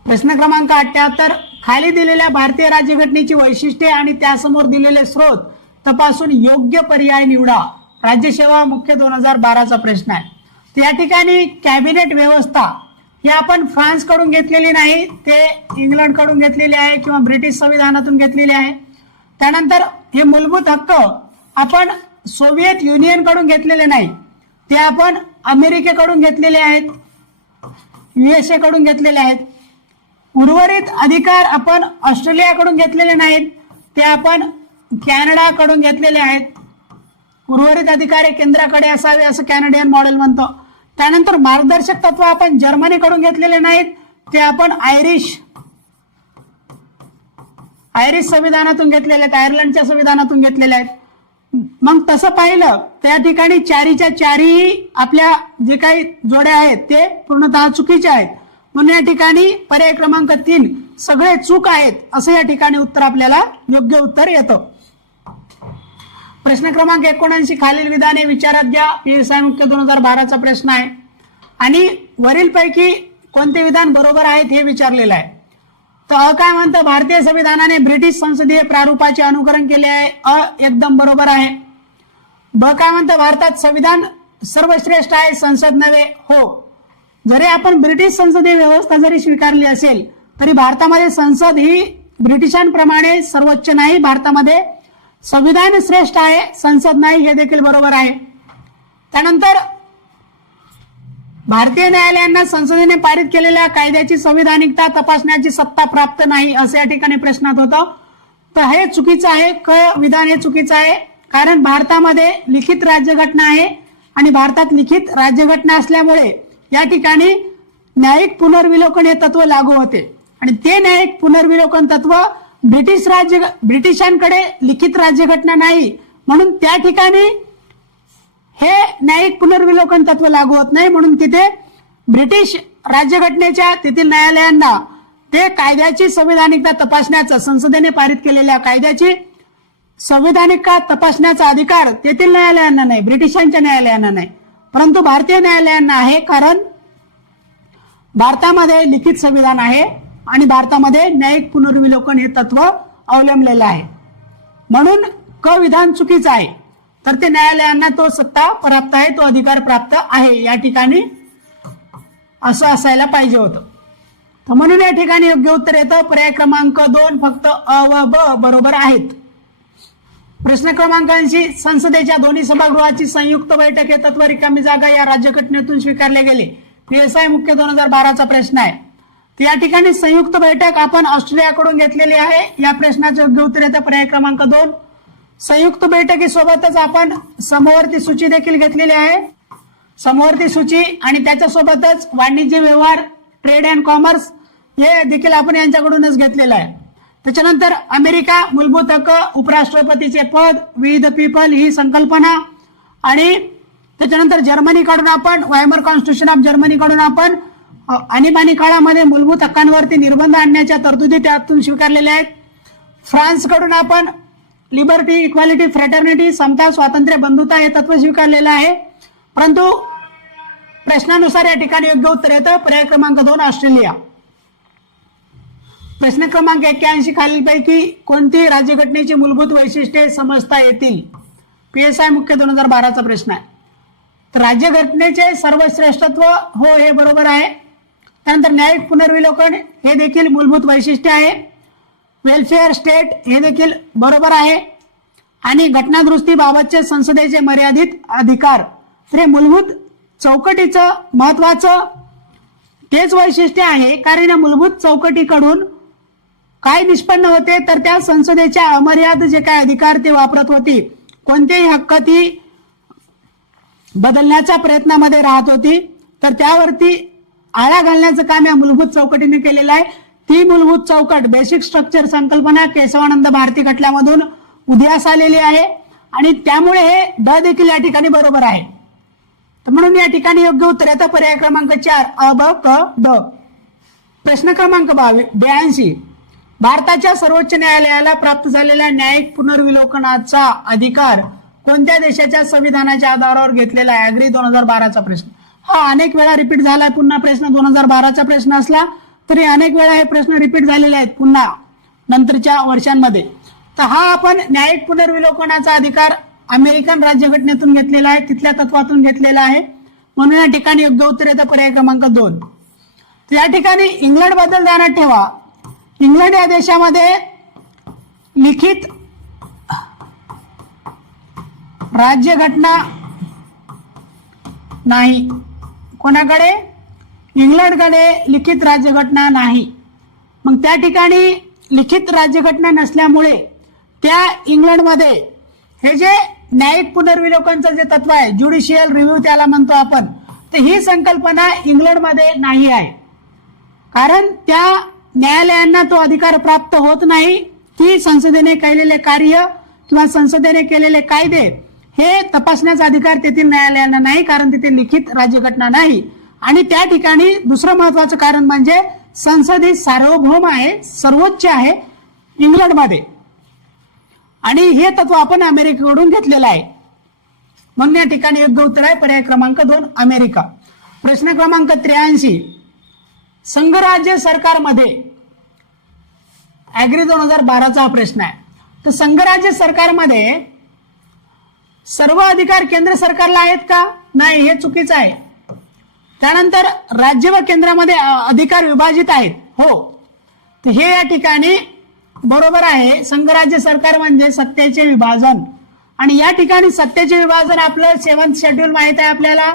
प्रश्न क्रमांक 78 खाली दिलेल्या भारतीय राज्यघटनेची वैशिष्ट्ये आणि त्यासमोर दिलेले स्रोत तपासून योग्य पर्याय निवडा. राज्यसेवा मुख्य 2012चा प्रश्न आहे. तर या ठिकाणी कॅबिनेट व्यवस्था ही आपण फ्रान्स कडून घेतलेली नाही, ते इंग्लंड कडून घेतलेली आहे किंवा ब्रिटिश संविधानातून घेतलेली आहे. त्यानंतर हे मूलभूत हक्क आपण सोव्हिएत युनियन कडून घेतलेले नाही, ते आपण अमेरिकेकडून घेतलेले आहेत, USA कडून घेतलेले आहेत. उर्वरित अधिकार आपण ऑस्ट्रेलियाकडून घेतलेले नाहीत, ते आपण कॅनडाकडून घेतलेले आहेत. उर्वरित अधिकार हे केंद्राकडे असावे असं कॅनडियन मॉडेल म्हणतो. त्यानंतर मार्गदर्शक तत्व आपण जर्मनीकडून घेतलेले नाहीत, ते आपण आयरिश संविधानातून घेतलेले आहेत, आयर्लंडच्या संविधानातून घेतलेले आहेत. मग तसं पाहिलं त्या ठिकाणी चारीच्या चारी आपल्या जे काही जोड्या आहेत ते पूर्णतः चुकीच्या आहेत. म्हणून या ठिकाणी पर्याय क्रमांक 3 सगळे चूक आहेत असं या ठिकाणी उत्तर आपल्याला योग्य उत्तर येतं. प्रश्न क्रमांक 79 खालील विधाने विचारात घ्या. PSI मुख्य 2012चा प्रश्न आहे. आणि वरीलपैकी कोणते विधान बरोबर आहेत हे विचारलेलं आहे. तर काय म्हणतं भारतीय संविधानाने ब्रिटिश संसदीय प्रारूपाचे अनुकरण केले आहे. एकदम बरोबर आहे. काय म्हणतं भारतात संविधान सर्वश्रेष्ठ आहे, संसद नव्हे. हो, जरी आपण ब्रिटिश संसदीय व्यवस्था जरी स्वीकारली असेल तरी भारतामध्ये संसद ही ब्रिटिशांप्रमाणे सर्वोच्च नाही. भारतामध्ये संविधान श्रेष्ठ आहे, संसद नाही, हे देखील बरोबर आहे. त्यानंतर भारतीय न्यायालयांना संसदेने पारित केलेल्या कायद्याची संविधानिकता तपासण्याची सत्ता प्राप्त नाही असं या ठिकाणी प्रश्नात होतं. तर हे चुकीचं आहे. विधान हे चुकीचं आहे, कारण भारतामध्ये लिखित राज्यघटना आहे आणि भारतात लिखित राज्यघटना असल्यामुळे या ठिकाणी न्यायिक पुनर्विलोकन हे तत्व लागू होते. आणि ते न्यायिक पुनर्विलोकन तत्व ब्रिटिशांकडे लिखित राज्यघटना नाही, म्हणून त्या ठिकाणी हे न्यायिक पुनर्विलोकन तत्व लागू होत नाही. म्हणून तिथे ब्रिटिश राज्यघटनेच्या तेथील न्यायालयांना ते कायद्याची संविधानिकता तपासण्याचा, संसदेने पारित केलेल्या कायद्याची संविधानिकता तपासण्याचा अधिकार तेथील न्यायालयांना नाही, ब्रिटिशांच्या न्यायालयांना नाही, परंतु भारतीय न्यायालयांना आहे. कारण भारतामध्ये लिखित संविधान आहे आणि भारतामध्ये न्यायिक पुनर्विलोकन हे तत्व अवलंबलेलं आहे. म्हणून विधान चुकीचं आहे. तर ते न्यायालयांना तो सत्ता प्राप्त आहे, तो अधिकार प्राप्त आहे. या ठिकाणी असं असायला पाहिजे होतं. तर म्हणून या ठिकाणी योग्य उत्तर येतं पर्याय क्रमांक 2 फक्त अ व ब बरोबर आहेत. प्रश्न क्रमांक 80 संसदेच्या दोन्ही सभागृहाची संयुक्त बैठक हे तत्व रिकामी जागा या राज्यघटनेतून स्वीकारले गेले. PSI मुख्य 2012चा प्रश्न आहे. तर या ठिकाणी संयुक्त बैठक आपण ऑस्ट्रेलियाकडून घेतलेली आहे. या प्रश्नाचं योग्य उत्तर येतं पर्याय क्रमांक 2. संयुक्त बैठकीसोबतच आपण समवर्ती सूची देखील घेतलेली आहे. समवर्ती सूची आणि त्याच्यासोबतच वाणिज्य व्यवहार, ट्रेड अँड कॉमर्स हे देखील आपण यांच्याकडूनच घेतलेलं आहे. त्याच्यानंतर अमेरिका, मूलभूत हक्क, उपराष्ट्रपतीचे पद, वी द पीपल ही संकल्पना, आणि त्याच्यानंतर जर्मनीकडून आपण वायमर कॉन्स्टिट्यूशन ऑफ जर्मनीकडून आपण आणीबाणी काळामध्ये मूलभूत हक्कांवरती निर्बंध आणण्याच्या तरतुदी त्यातून स्वीकारलेल्या आहेत. फ्रान्सकडून आपण लिबर्टी, इक्वालिटी, फ्रेटर्निटी, समता, स्वातंत्र्य, बंधुता हे तत्व स्वीकारलेलं आहे. परंतु प्रश्नानुसार या ठिकाणी योग्य उत्तर येतं पर्याय क्रमांक 2 ऑस्ट्रेलिया. प्रश्न क्रमांक 81 खालीलपैकी कोणती राज्यघटनेची मूलभूत वैशिष्ट्ये समजता येतील? PSI मुख्य 2012 चा प्रश्न आहे. तर राज्यघटनेचे सर्वश्रेष्ठत्व हो हे बरोबर आहे. त्यानंतर न्यायिक पुनर्विलोकन हे देखील मूलभूत वैशिष्ट्य आहे. वेलफेअर स्टेट हे देखील बरोबर आहे. आणि घटनादुरुस्तीबाबतचे संसदेचे मर्यादित अधिकार, तर हे मूलभूत चौकटीचं महत्वाचं तेच वैशिष्ट्य आहे. कारण या मूलभूत चौकटीकडून काय निष्पन्न होते, तर त्या संसदेच्या अमर्याद जे काय अधिकार ते वापरत होती, कोणतेही हक्क ती बदलण्याच्या प्रयत्नामध्ये राहत होती, तर त्यावरती आळा घालण्याचं काम या मूलभूत चौकटीने केलेलं आहे. ती मूलभूत चौकट बेसिक स्ट्रक्चर संकल्पना केशवानंद भारती खटल्यामधून उदयास आलेली आहे आणि त्यामुळे हे ड देखील या ठिकाणी बरोबर आहे. तर म्हणून या ठिकाणी योग्य उत्तर येतं पर्याय क्रमांक 4 अ ब क ड. प्रश्न क्रमांक 82 भारताच्या सर्वोच्च न्यायालयाला प्राप्त झालेल्या न्यायिक पुनर्विलोकनाचा अधिकार कोणत्या देशाच्या संविधानाच्या आधारावर घेतलेला आहे? अग्री 2012 चा प्रश्न. हा अनेक वेळा रिपीट झालाय. पुन्हा प्रश्न 2012 चा प्रश्न असला तरी अनेक वेळा हे प्रश्न रिपीट झालेले आहेत पुन्हा नंतरच्या वर्षांमध्ये. तर हा आपण न्यायिक पुनर्विलोकनाचा अधिकार अमेरिकन राज्यघटनेतून घेतलेला आहे, तिथल्या तत्वातून घेतलेला आहे. म्हणून या ठिकाणी योग्य उत्तर येतं पर्याय क्रमांक 2. तर या ठिकाणी इंग्लंड बद्दल ध्यानात ठेवा. इंग्लंड या देशामध्ये लिखित राज्यघटना नाही. कोणाकडे? इंग्लंडकडे लिखित राज्यघटना नाही. मग त्या ठिकाणी लिखित राज्यघटना नसल्यामुळे त्या इंग्लंडमध्ये हे जे न्यायिक पुनर्विलोकनचं जे तत्व आहे, ज्युडिशियल रिव्ह्यू त्याला म्हणतो आपण, तर ही संकल्पना इंग्लंडमध्ये नाही आहे. कारण त्या न्यायालयांना तो अधिकार प्राप्त होत नाही की संसदेने केलेले कार्य किंवा संसदेने केलेले कायदे हे तपासण्याचा अधिकार तेथील न्यायालयांना नाही, कारण तिथे लिखित राज्यघटना नाही. आणि त्या ठिकाणी दुसरं महत्वाचं कारण म्हणजे संसद ही सार्वभौम आहे, सर्वोच्च आहे इंग्लंडमध्ये. आणि हे तत्व आपण अमेरिकेकडून घेतलेलं आहे. म्हणून या ठिकाणी योग्य उत्तर आहे पर्याय क्रमांक 2 अमेरिका. प्रश्न क्रमांक 83 संघराज्य सरकारमध्ये अॅग्री 2012 चा हा प्रश्न आहे. तर संघराज्य सरकारमध्ये सर्व अधिकार केंद्र सरकारला आहेत का? नाही, हे चुकीचं आहे. त्यानंतर राज्य व केंद्रामध्ये अधिकार विभाजित आहेत. हो, तर हे या ठिकाणी बरोबर आहे. संघराज्य सरकार म्हणजे सत्तेचे विभाजन. आणि या ठिकाणी सत्तेचे विभाजन आपलं 7th शेड्यूल माहित आहे आपल्याला,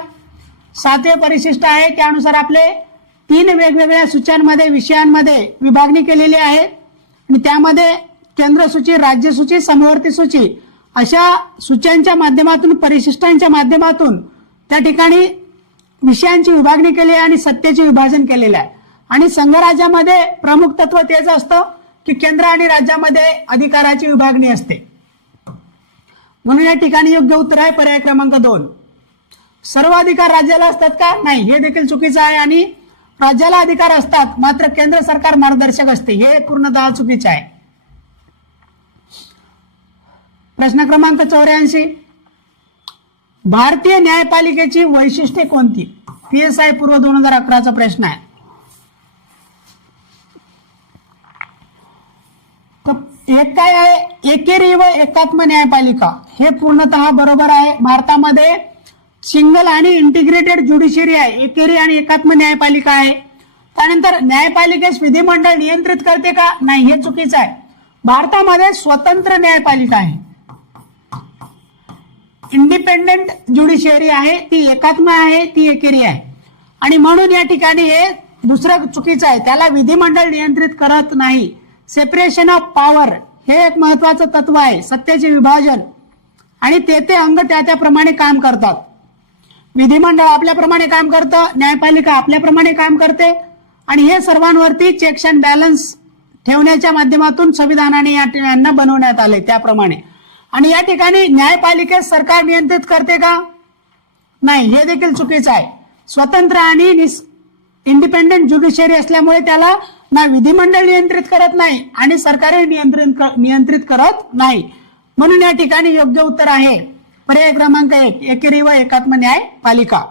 7वे परिशिष्ट आहे. त्यानुसार आपले 3 वेगवेगळ्या सूच्यांमध्ये विषयांमध्ये विभागणी केलेली आहे. आणि त्यामध्ये केंद्र सूची, राज्य सूची, समवर्ती सूची अशा सूच्यांच्या माध्यमातून, परिशिष्टांच्या माध्यमातून त्या ठिकाणी विषयांची विभागणी केली आहे आणि सत्तेचे विभाजन केलेलं आहे. आणि संघराज्यामध्ये प्रमुख तत्व तेच असतं की केंद्र आणि राज्यामध्ये अधिकाराची विभागणी असते. म्हणून या ठिकाणी योग्य उत्तर आहे पर्याय क्रमांक 2. सर्व अधिकार राज्याला असतात का? नाही, हे देखील चुकीचं आहे. आणि राज्याला अधिकार असतात मात्र केंद्र सरकार मार्गदर्शक असते, हे पूर्णतः चुकीचे आहे. प्रश्न क्रमांक 84 भारतीय न्यायपालिकेची वैशिष्ट्ये कोणती? PSI पूर्व 2011 चा प्रश्न आहे. तर एक काय आहे? एकेरी व एकात्म न्यायपालिका, हे पूर्णतः बरोबर आहे. भारतामध्ये सिंगल आणि इंटिग्रेटेड ज्युडिशियरी आहे, एकेरी आणि एकात्म न्यायपालिका आहे. त्यानंतर न्यायपालिकेस विधिमंडळ नियंत्रित करते का? नाही, हे चुकीचं आहे. भारतामध्ये स्वतंत्र न्यायपालिका आहे, इंडिपेंडेंट ज्युडिशियरी आहे, ती एकात्म आहे, ती एकेरी आहे. आणि म्हणून या ठिकाणी हे दुसरं चुकीचं आहे. त्याला विधिमंडळ नियंत्रित करत नाही. सेपरेशन ऑफ पॉवर हे एक महत्वाचं तत्व आहे, सत्तेचे विभाजन. आणि ते अंग त्याप्रमाणे काम करतात. विधिमंडळ आपल्याप्रमाणे काम करतं, न्यायपालिका आपल्याप्रमाणे काम करते. आणि हे सर्वांवरती चेक्स अँड बॅलन्स ठेवण्याच्या माध्यमातून संविधानाने यांना बनवण्यात आले त्याप्रमाणे. आणि या ठिकाणी न्यायपालिकेस सरकार नियंत्रित करते का? नाही, हे देखील चुकीचं आहे. स्वतंत्र आणि इंडिपेंडेंट ज्युडिशियरी असल्यामुळे त्याला ना विधिमंडळ नियंत्रित करत नाही आणि सरकारही नियंत्रित करत नाही. म्हणून या ठिकाणी योग्य उत्तर आहे पर्याय क्रमांक 1 एकेरी व एकात्म न्यायपालिका.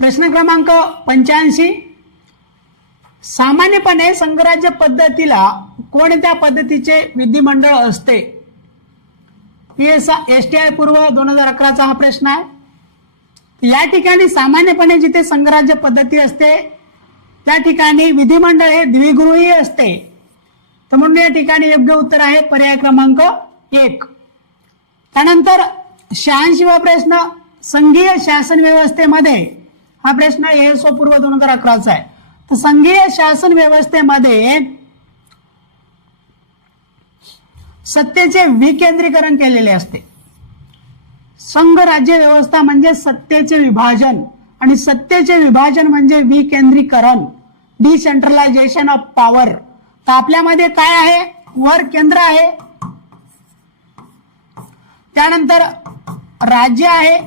प्रश्न क्रमांक 85, सामान्यपणे संघराज्य पद्धतीला कोणत्या पद्धतीचे विधिमंडळ असते? एसटीआय पूर्व 2011चा हा प्रश्न आहे। या ठिकाणी सामान्यपणे जिथे संघराज्य पद्धती असते त्या ठिकाणी विधिमंडळ हे द्विगृही असते, तर म्हणून या ठिकाणी योग्य उत्तर आहे पर्याय क्रमांक 1। त्यानंतर 86वा प्रश्न, संघीय शासन व्यवस्थेमध्ये, हा प्रश्न एएसओ पूर्व 2011चा आहे। तर संघीय शासन व्यवस्थेमध्ये सत्तेचे विकेंद्रीकरण केलेले असते। संघ राज्य व्यवस्था म्हणजे सत्तेचे विभाजन, आणि सत्तेचे विभाजन म्हणजे विकेंद्रीकरण, डिसेंट्रलायझेशन ऑफ पॉवर। तर आपल्यामध्ये काय आहे? वर केंद्र आहे, त्यानंतर राज्य आहे,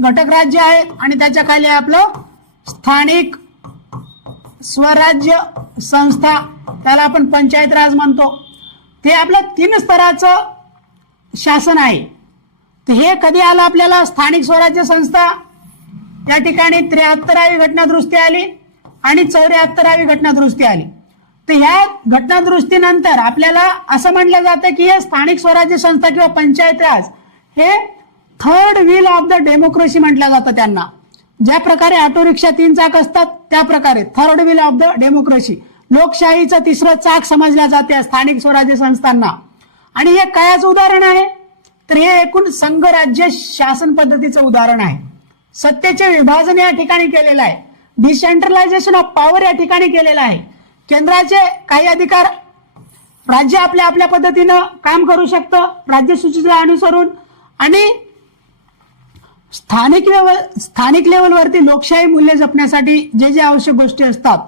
घटक राज्य आहे, आणि त्याच्या खाली आपलं स्थानिक स्वराज्य संस्था, त्याला आपण पंचायत राज म्हणतो। ते आपलं 3 स्तराचं शासन आहे। तर हे कधी आलं आपल्याला? स्थानिक स्वराज्य संस्था या ठिकाणी 73वी घटनादुरुस्ती आली आणि 74वी घटनादुरुस्ती आली। तर ह्या घटनादुरुस्तीनंतर आपल्याला असं म्हटलं जातं की हे स्थानिक स्वराज्य संस्था किंवा पंचायत राज हे third wheel of the democracy म्हटलं जातं त्यांना। ज्या प्रकारे ऑटो रिक्षा 3 चाक असतात त्या प्रकारे third wheel of the democracy, लोकशाहीचं 3रं चाक समजल्या जाते स्थानिक स्वराज्य संस्थांना। आणि हे कायच उदाहरण आहे? तर हे एकूण संघ राज्य शासन पद्धतीचं उदाहरण आहे। सत्तेचे विभाजन या ठिकाणी केलेलं आहे, डिसेंट्रलायझेशन ऑफ पॉवर या ठिकाणी केलेलं आहे। केंद्राचे काही अधिकार राज्य आपल्या आपल्या पद्धतीनं काम करू शकतं राज्य सूचीला अनुसरून, आणि स्थानिक लेवलवरती लोकशाही मूल्य जपण्यासाठी जे जे आवश्यक गोष्टी असतात,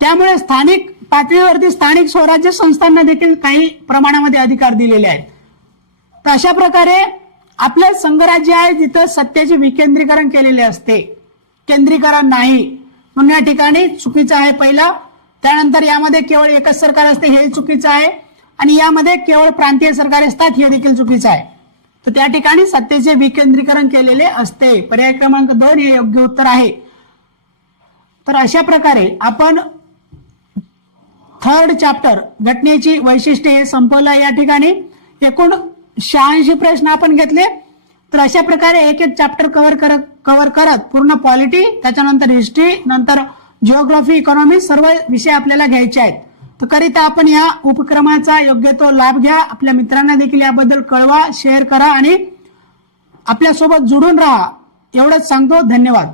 त्यामुळे स्थानिक पातळीवरती स्थानिक स्वराज्य संस्थांना देखील काही प्रमाणामध्ये अधिकार दिलेले आहेत। तर अशा प्रकारे आपलं संघराज्य आहे जिथं सत्तेचे विकेंद्रीकरण केलेले असते, केंद्रीकरण नाही, म्हणून या ठिकाणी चुकीचं आहे पहिला। त्यानंतर यामध्ये केवळ एकच सरकार असते, हे चुकीचं आहे, आणि यामध्ये केवळ प्रांतीय सरकार असतात, हे देखील चुकीचं आहे। तर त्या ठिकाणी सत्तेचे विकेंद्रीकरण केलेले असते, पर्याय क्रमांक 2 हे योग्य उत्तर आहे। तर अशा प्रकारे आपण थर्ड चॅप्टर घटनेची वैशिष्ट्ये हे संपवलं। या ठिकाणी एकूण 86 प्रश्न आपण घेतले। तर अशा प्रकारे एक एक चॅप्टर कव्हर करत पूर्ण पॉलिटी, त्याच्यानंतर हिस्ट्री, नंतर जिओग्राफी, इकॉनॉमी सर्व विषय आपल्याला घ्यायचे आहेत। तर करिता आपण या उपक्रमाचा योग्य तो लाभ घ्या, आपल्या मित्रांना देखील याबद्दल कळवा, शेअर करा आणि आपल्यासोबत जुडून राहा, एवढंच सांगतो। धन्यवाद।